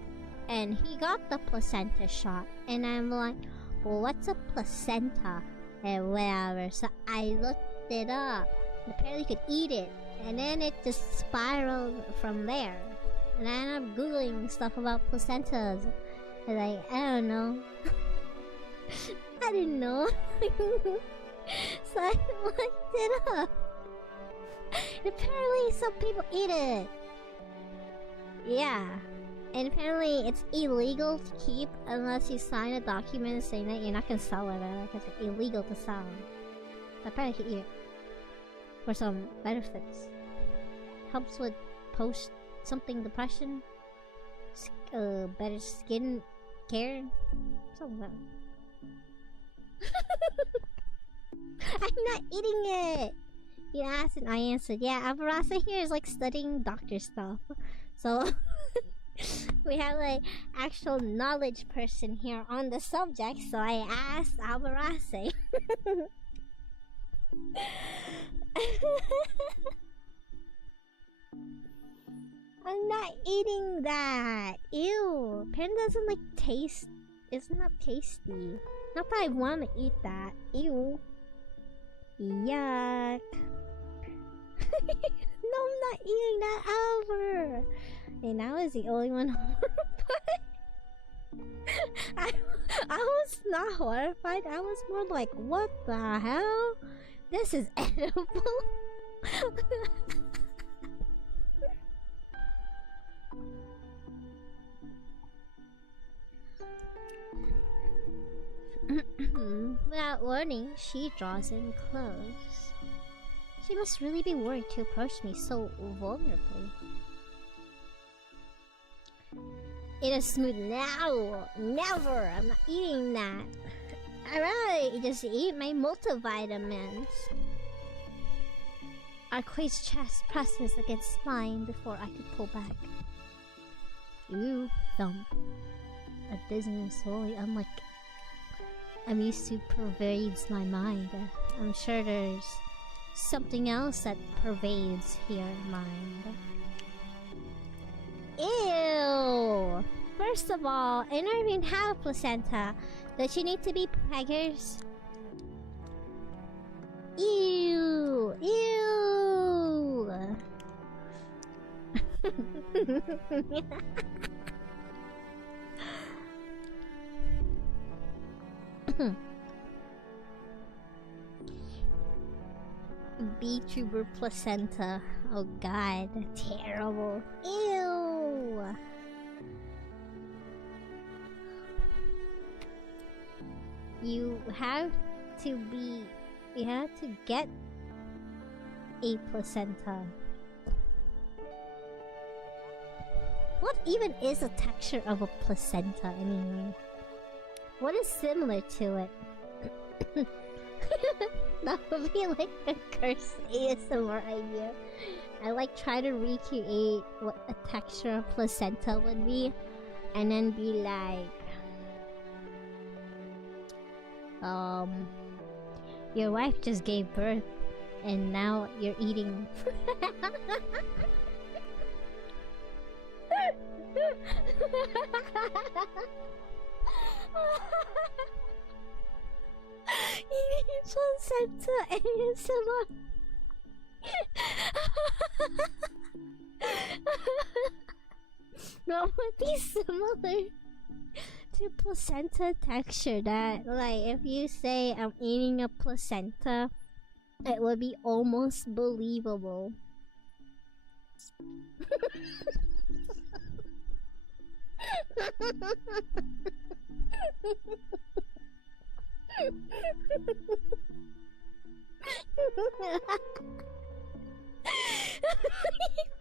and he got the placenta shot, and I'm like, well, what's a placenta? And whatever. So I looked it up. Apparently, you could eat it, and then it just spiraled from there. And I ended up googling stuff about placentas, and like, I don't know. I didn't know. So I looked it up. And apparently some people eat it. Yeah. And apparently it's illegal to keep unless you sign a document saying that you're not gonna sell it, because it's illegal to sell. But apparently you can eat it. For some benefits. Helps with post-something depression. Better skin care. Something like that. I'm not eating it! You asked and I answered. Yeah, Avarasa here is like studying doctor stuff. So, we have like actual knowledge person here on the subject, so I asked Avarase. I'm not eating that! Ew! Pen doesn't like taste. It's not tasty. Not that I want to eat that. Ew. Yuck. No, I'm not eating that ever. And I was the only one horrified. I was not horrified. I was more like, what the hell? This is edible. Turning, she draws in close. She must really be worried to approach me so vulnerably. It is smooth now. Never. I'm not eating that. I'd rather just eat my multivitamins. Arquade's chest presses against mine before I could pull back. Ooh, thump. A dizziness slowly unlike I'm used to pervades my mind. I'm sure there's something else that pervades your mind. Ew! First of all, I don't even have a placenta. Does she need to be preggers? Ew! Ew! Vtuber placenta. Oh god, terrible. Ew! You have to get a placenta. What even is the texture of a placenta anyway? What is similar to it? That would be like a cursed ASMR idea. I like try to recreate what a texture of placenta would be, and then be like, your wife just gave birth, and now you're eating. Eating placenta ASMR. What would be similar to placenta texture? That, like, if you say I'm eating a placenta, it would be almost believable.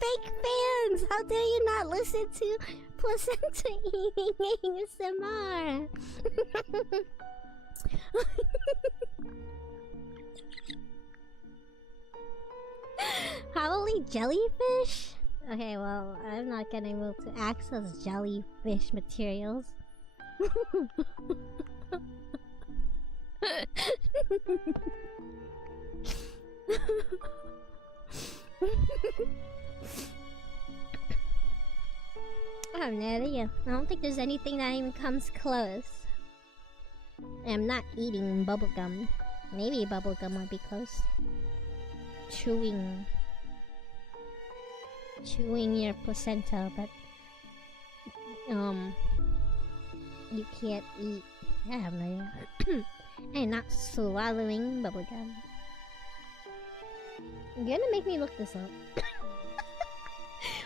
Fake fans! How dare you not listen to placenta eating ASMR? Probably jellyfish? Okay, well, I'm not gonna be able to access jellyfish materials. I have no idea. I don't think there's anything that even comes close. I'm not eating bubblegum. Maybe bubblegum might be close. Chewing your placenta, but you can't eat. I have no idea. I'm not swallowing bubblegum. You're gonna make me look this up.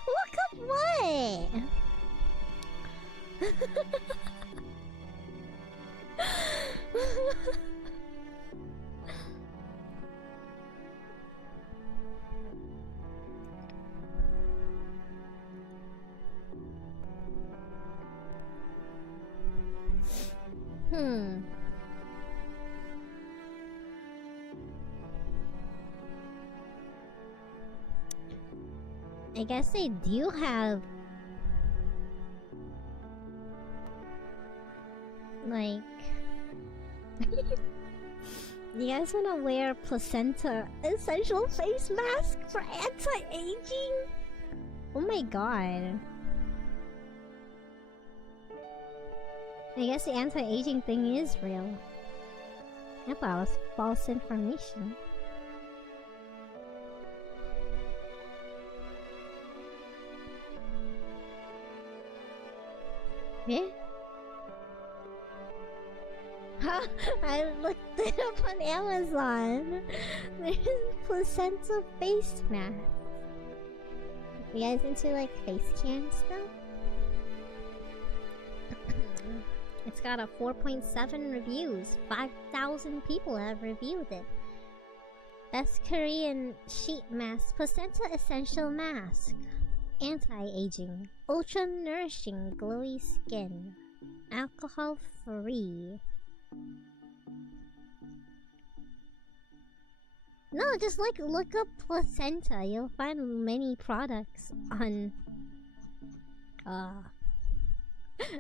Look up what? I guess they do have, like, you guys wanna wear a placenta essential face mask for anti-aging? Oh my god. I guess the anti-aging thing is real. I thought it was false information. Eh? I looked it up on Amazon. There's placenta face mask. You guys into like face cam stuff? It's got a 4.7 reviews. 5,000 people have reviewed it. Best Korean sheet mask. Placenta essential mask. Anti-aging. Ultra nourishing glowy skin. Alcohol free. No, just like look up placenta. You'll find many products on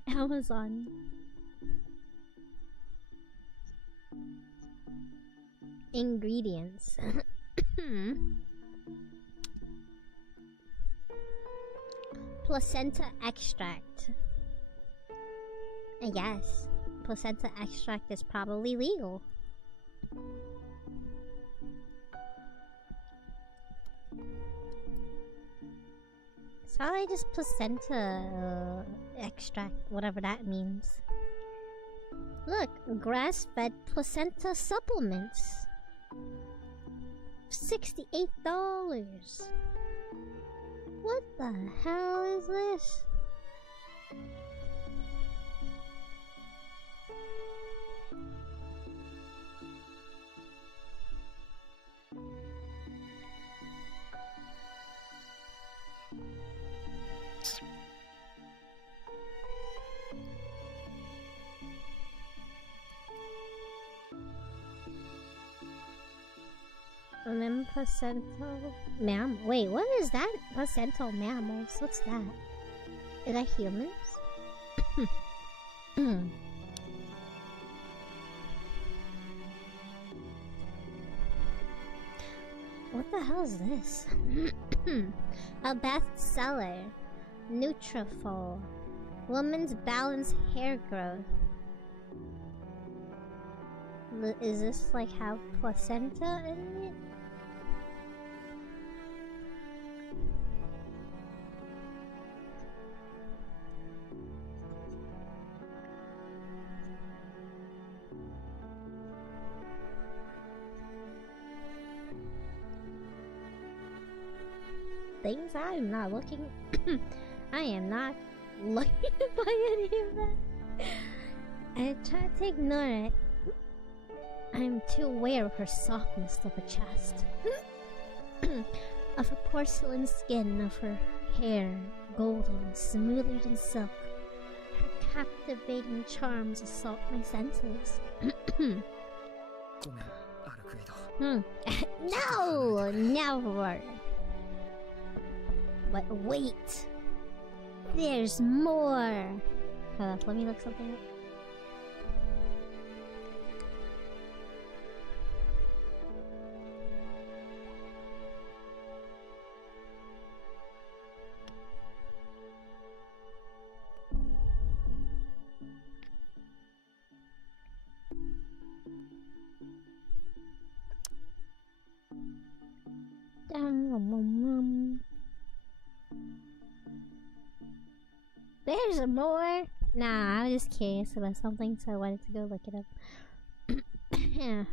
Amazon. Ingredients. Placenta extract. I guess placenta extract is probably legal. It's probably just placenta extract, whatever that means. Look, grass-fed placenta supplements. $68. What the hell is this? Remember placental mammal? Wait, what is that? Placental mammals? What's that? Is that humans? What the hell is this? A bestseller. Nutrafol. Woman's balanced hair growth. Is this like have placenta in it? Things I'm not looking. I am not looking to buy any of that. I try to ignore it. I am too aware of her softness of her chest, of her porcelain skin, of her hair, golden, smoother than silk. Her captivating charms assault my senses. No, never. But wait, there's more. Let me look something up. There's more? Nah, I was just curious about something, so I wanted to go look it up. Yeah.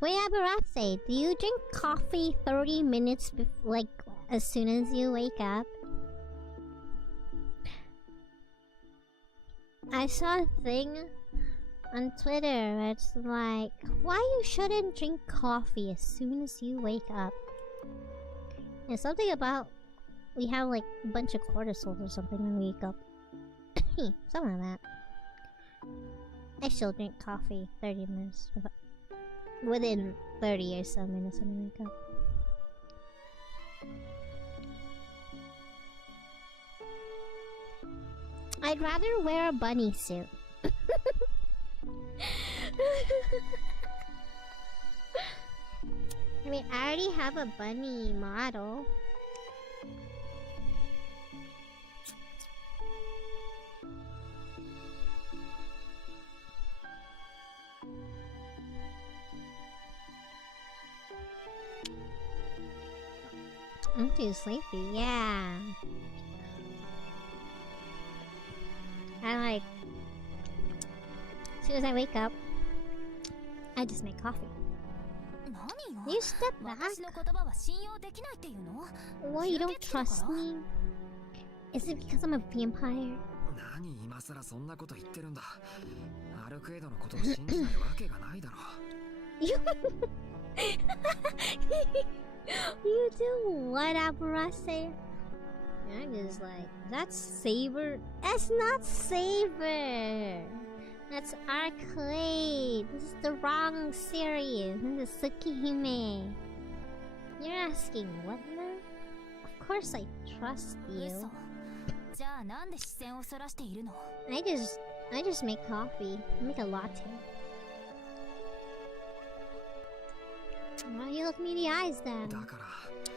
Wait, Aberase, do you drink coffee 30 minutes like as soon as you wake up? I saw a thing on Twitter where it's like, why you shouldn't drink coffee as soon as you wake up. And something about we have like a bunch of cortisol or something when we wake up. Something like that. I still drink coffee 30 minutes. Within 30 or so minutes when I wake up. I'd rather wear a bunny suit. I mean, I already have a bunny model. I'm too sleepy, yeah. I like, as soon as I wake up, I just make coffee. You step back. 私の言葉は信用できないっていうの？ Why you don't trust me? Is it because I'm a vampire? 何今さらそんなこと言ってるんだ。アルクエイドのことを信じないわけがないだろう。You do what, Aberase? I'm just like, that's Saber. That's not Saber. That's Arcade. This is the wrong series. This is Tsukihime. You're asking what now? Of course I trust you. じゃあなんで視線をそらしているの？ I just make coffee. I make a latte. Why do you look me in the eyes then? だから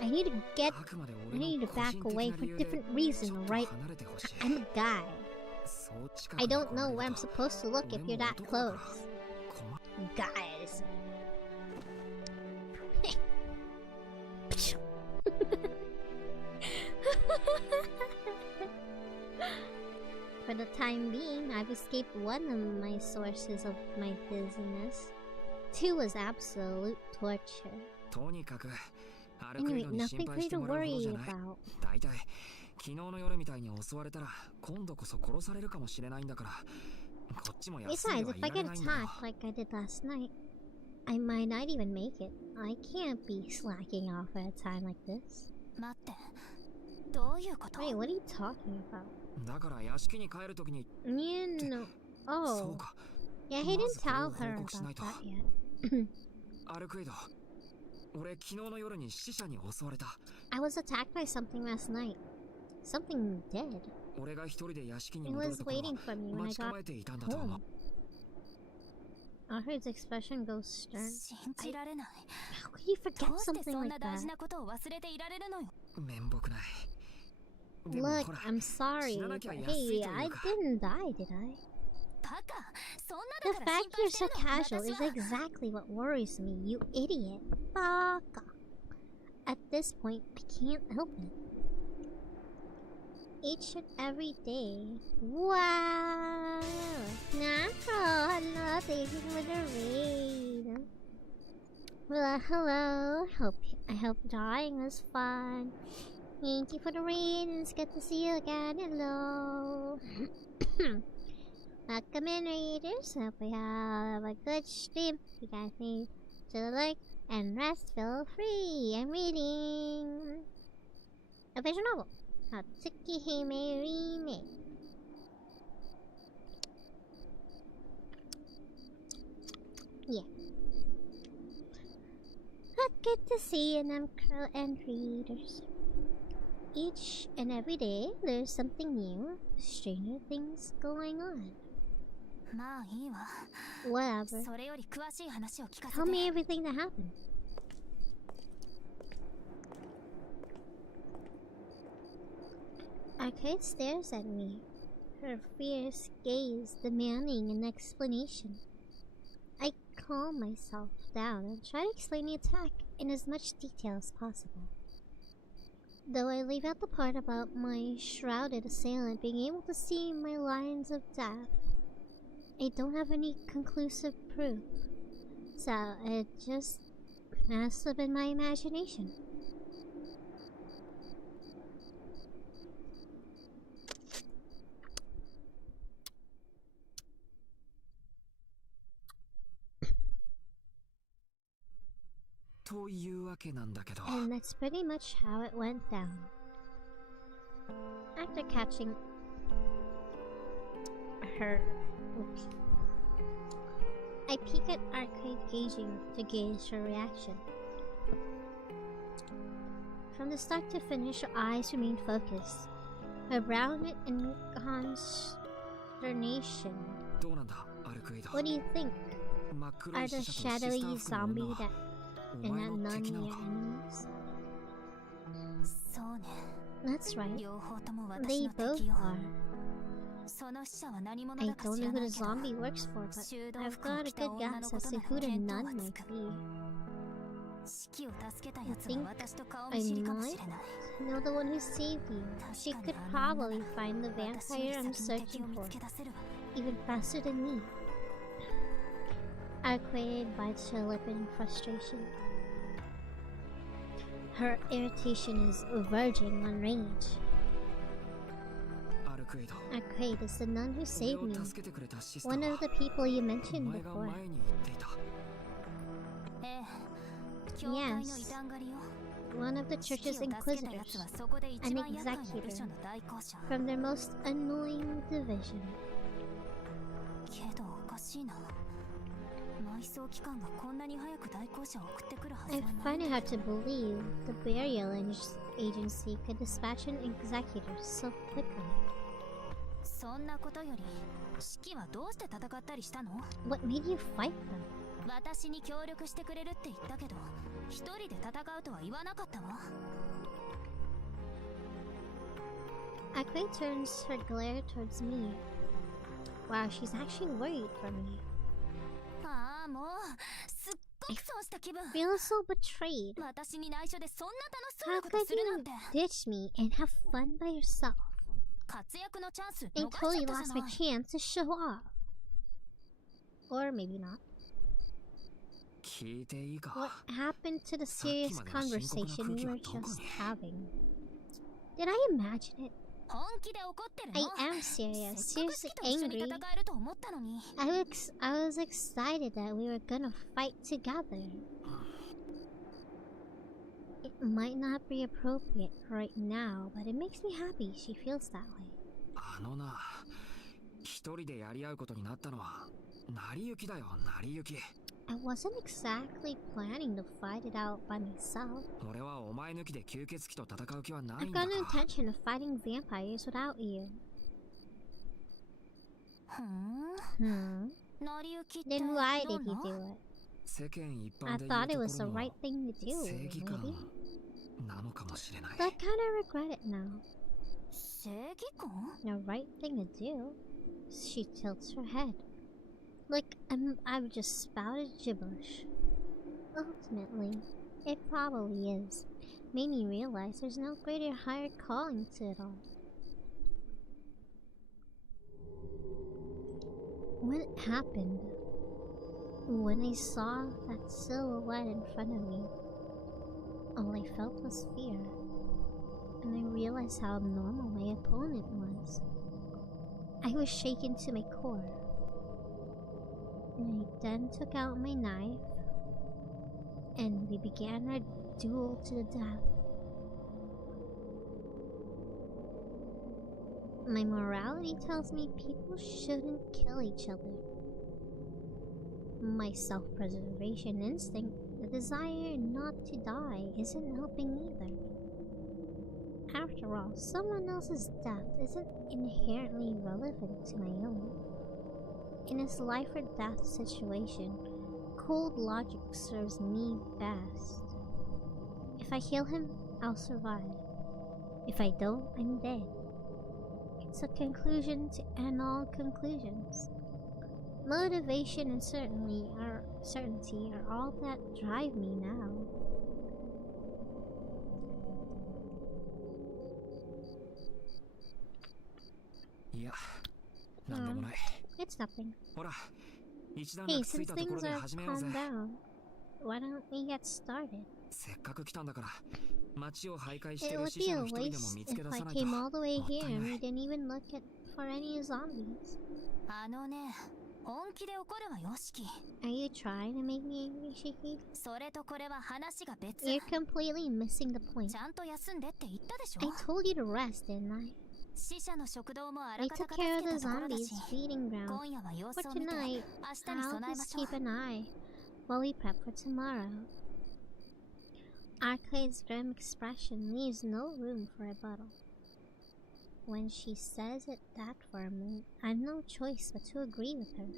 I need to あくまで back 俺の away 個 for 人的な理由で different reason, ちょっと alright? 離れてほしい。 I'm a guy. そう近く I に don't 来ら know れ where る I'm と supposed to look if 俺 you're も that 男だから close. 困 Guys. For the time being, I've escaped one of my sources of my dizziness. Two was absolute torture. とにかくアルクエ Anyway, イドに心 nothing 配 for し you て to もらうほど worry じゃない。 about. だいたい昨日の夜みたいに襲われたら今度こそ殺されるかもしれないんだからこっちも休ん Besides, では if い I られ get ないんだよ。 attacked like I did last night, I might not even make it. I can't be slacking off at a time like this. 待って。どういうこと？ Wait, what are you talking about? だから屋敷に帰るときに You know. そう Oh. か Yeah, he didn't まずこれ tell を報 her 告しない about と。 that yet. アルクエイド俺昨日の夜に死者に襲われた。 I was attacked by something last night. Something dead. 俺が一人で屋敷に It 戻る was ところ waiting for me を when I 待ち構 got えていたんだと思う home. Ahred's expression goes stern. 信じられない。 How could you ど forget うして something そん like な大事 that? なことを忘れていられるのよ。面目ない。でも Look, ほら I'm sorry, 死なな but きゃ安い hey, というか I didn't die, did I? バカ。そんな The だから fact 心配 you're して so るの。 casual 私 is は exactly what worries me, you idiot. Baka. At this point, I can't help it. Each and every day. Wow! Natural! Hello, thank you for the raid. Well, hello. I hope dying was fun. Thank you for the raid, and it's good to see you again. Hello. Welcome in, raiders. Hope we have a good stream. You guys need to like and rest. Feel free. I'm reading a visual novel called Tsukihime Remake. Yeah. Good to see you, Namcro and readers. Each and every day, there's something new, stranger things going on. まあいいわ。 Whatever. それより詳しい話を聞かせ Tell て。 me everything that happened. Arcade stares at me, her fierce gaze demanding an explanation. I calm myself down and try to explain the attack in as much detail as possible. Though I leave out the part about my shrouded assailant being able to see my lines of death, I don't have any conclusive proof, so it just must have been my imagination. And that's pretty much how it went down. After catching her, oops, I peek at Arcade to gauge her reaction. From the start to finish, her eyes remained focused, her brow knit in consternation. What do you think? Are the shadowy zombie that and that none your enemies? そうね。 That's right. 両方とも They 私の both 敵よ。 are. その死者は何者 I だか don't 知 know ら who な the いけど、 zombie works for, but 修道 I've 服を got a 着た good 女 guess の as こと to な who ら the 見当 nun は might つく。 be. 死期を助けた奴 I が think 私と顔 I 見知りかもし might れない。 know the one who saved you. She could probably find the 私より vampire I'm 先に敵 searching を見 for, つけ出せるわ。 even faster than me. Arcade bites her lip in frustration. Her irritation is verging on rage. Arcade is the nun who saved me. One of the people you mentioned before. Yes. One of the church's inquisitors. An executor. From their most annoying division. I find it hard to believe the burial agency could dispatch an executor so quickly. What made you fight them? Akwe turns her glare towards me. Wow, she's actually worried for me. I feel so betrayed. How could you ditch me and have fun by yourself? I totally lost my chance to show off. Or maybe not. What happened to the serious conversation we were just having? Did I imagine it? I am serious, seriously angry. I was excited that we were gonna fight together. It might not be appropriate right now, but it makes me happy she feels that way. I wasn't exactly planning to fight it out by myself. I've got no intention of fighting vampires without you. Then why did you do it? I thought it was the right thing to do, maybe. But I kinda regret it now. The right thing to do? She tilts her head. Like I've just spouted gibberish. Ultimately, it probably is. Made me realize there's no greater higher calling to it all. What happened? When I saw that silhouette in front of me, all I felt was fear. And I realized how abnormal my opponent was. I was shaken to my core. And I then took out my knife, and we began our duel to the death. My morality tells me people shouldn't kill each other. My self-preservation instinct, the desire not to die, isn't helping either. After all, someone else's death isn't inherently relevant to my own. In this life or death situation, cold logic serves me best. If I kill him, I'll survive. If I don't, I'm dead. It's a conclusion to end all conclusions. Motivation and certainty are all that drive me now. It's nothing. Hey, since things are calmed down, why don't we get started? It would be a waste if I came all the way here and we didn't even look for any zombies. Are you trying to make me angry, Shiki? You're completely missing the point. I told you to rest, didn't I? I took care of the zombies' feeding ground. For tonight, I'll just keep an eye while we prep for tomorrow. Arcade's grim expression leaves no room for rebuttal. When she says it that firmly, I've no choice but to agree with her.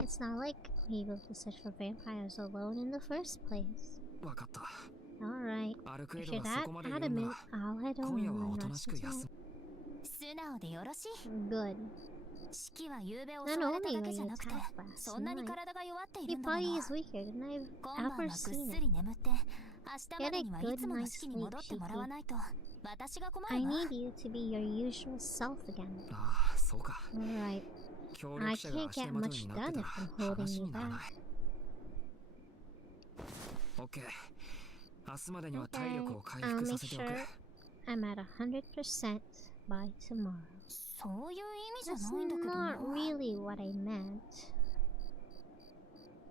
It's not like we go to search for vampires alone in the first place. Alright, if you're that adamant, I'll head home and rest for tonight. Good. Not only were you attacked last night, your body is weaker than I've ever seen it. Get a good night's sleep, Shiki. I need you to be your usual self again. Alright. I can't get much done if I'm holding you back. 明日までには体 Okay, 力を回 I'll 復さ make せておく。 sure I'm at 100% by tomorrow. そういう意味じゃ That's ないんだけどな。 not really what I meant.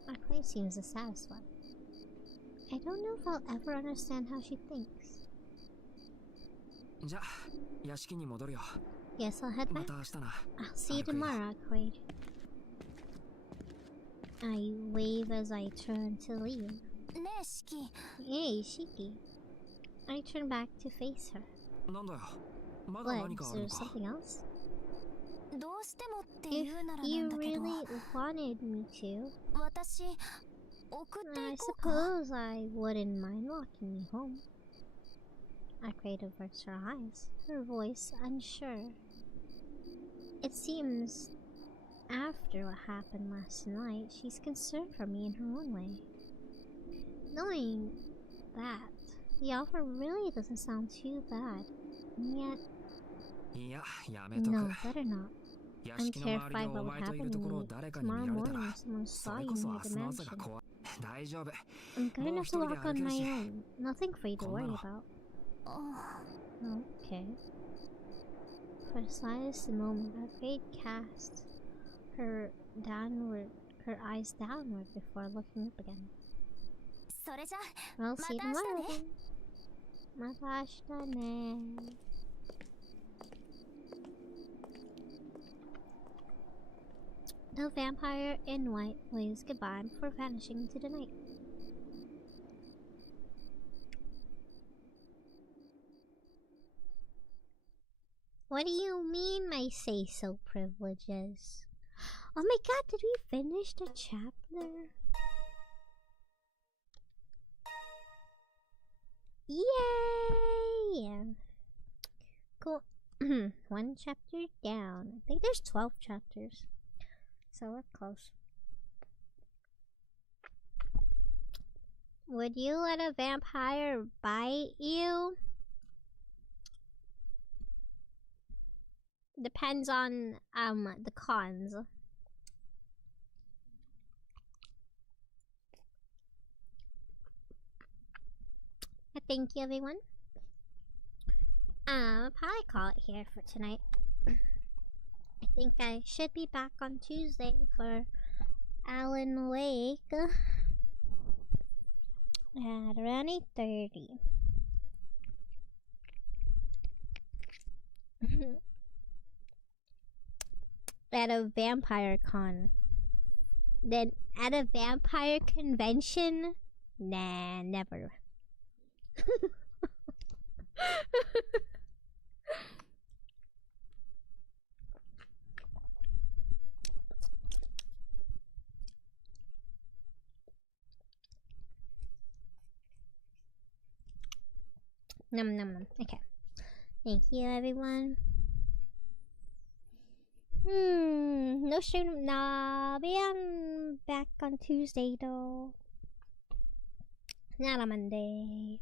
My play seems dissatisfied. I don't know if I'll ever understand how she thinks. じゃあ屋敷に戻るよ。 Yes, I'll head ま back. た明日な。 I'll see you tomorrow, Quaid. I wave as I turn to leave. ねえシキ、 Hey, Shiki. I turn back to face her. なんだよ。まだ What? 何か Is ある there のか。 something else? どうしてもって If 言うならな you んだけど、 really wanted me to, 私送って I いこうか。 suppose I wouldn't mind walking you home. Akira averts her eyes, her voice unsure. It seems, after what happened last night, she's concerned for me in her own way. Knowing that, the offer really doesn't sound too bad, and yet, いや、やめとく。 no, better not. 屋 I'm 敷の周り terrified で what お would 前とい happen ると to ころを me 誰かに見 tomorrow られたら morning if someone そ saw れ you こ in そ your 明日の朝が dimension. 怖い。大丈夫。 I'm good もう enough 一 to 人で walk 歩 on ける my し。 own. Nothing for you to worry about. あ Okay. For the slightest moment, Arcade cast her eyes downward before looking up again. それじゃ I'll see you また tomorrow 明日ね。 then. Mata ne. The vampire in white waves goodbye before vanishing into the night. What do you mean my say-so privileges? Oh my god, did we finish the chapter? Yay! Cool. One chapter down. I think there's 12 chapters. So we're close. Would you let a vampire bite you? Depends on the cons. Thank you, everyone. I'll probably call it here for tonight. I think I should be back on Tuesday for Alan Wake at around 8:30. At a vampire con. Then at a vampire convention? Nah, never. Num num num. Okay. Thank you, everyone. No stream. Nah, be on back on Tuesday though. Not on Monday.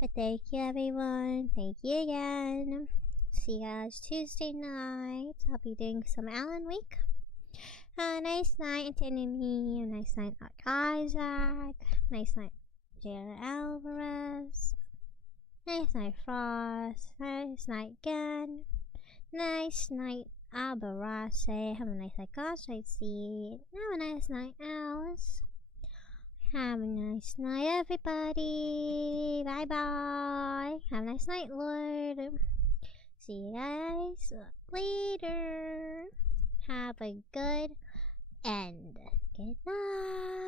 But thank you, everyone. Thank you again. See you guys Tuesday night. I'll be doing some Alan Wake. A nice night to Enemy. A nice night Isaac. Nice night J.R. Alvarez. Nice night Frost. Nice night Gun. Nice night Aberase. Have a nice night Godstrike Seed. Have a nice night Alice. Have a nice night everybody. Bye bye. Have a nice night Lord. See you guys later. Have a good end. Good night.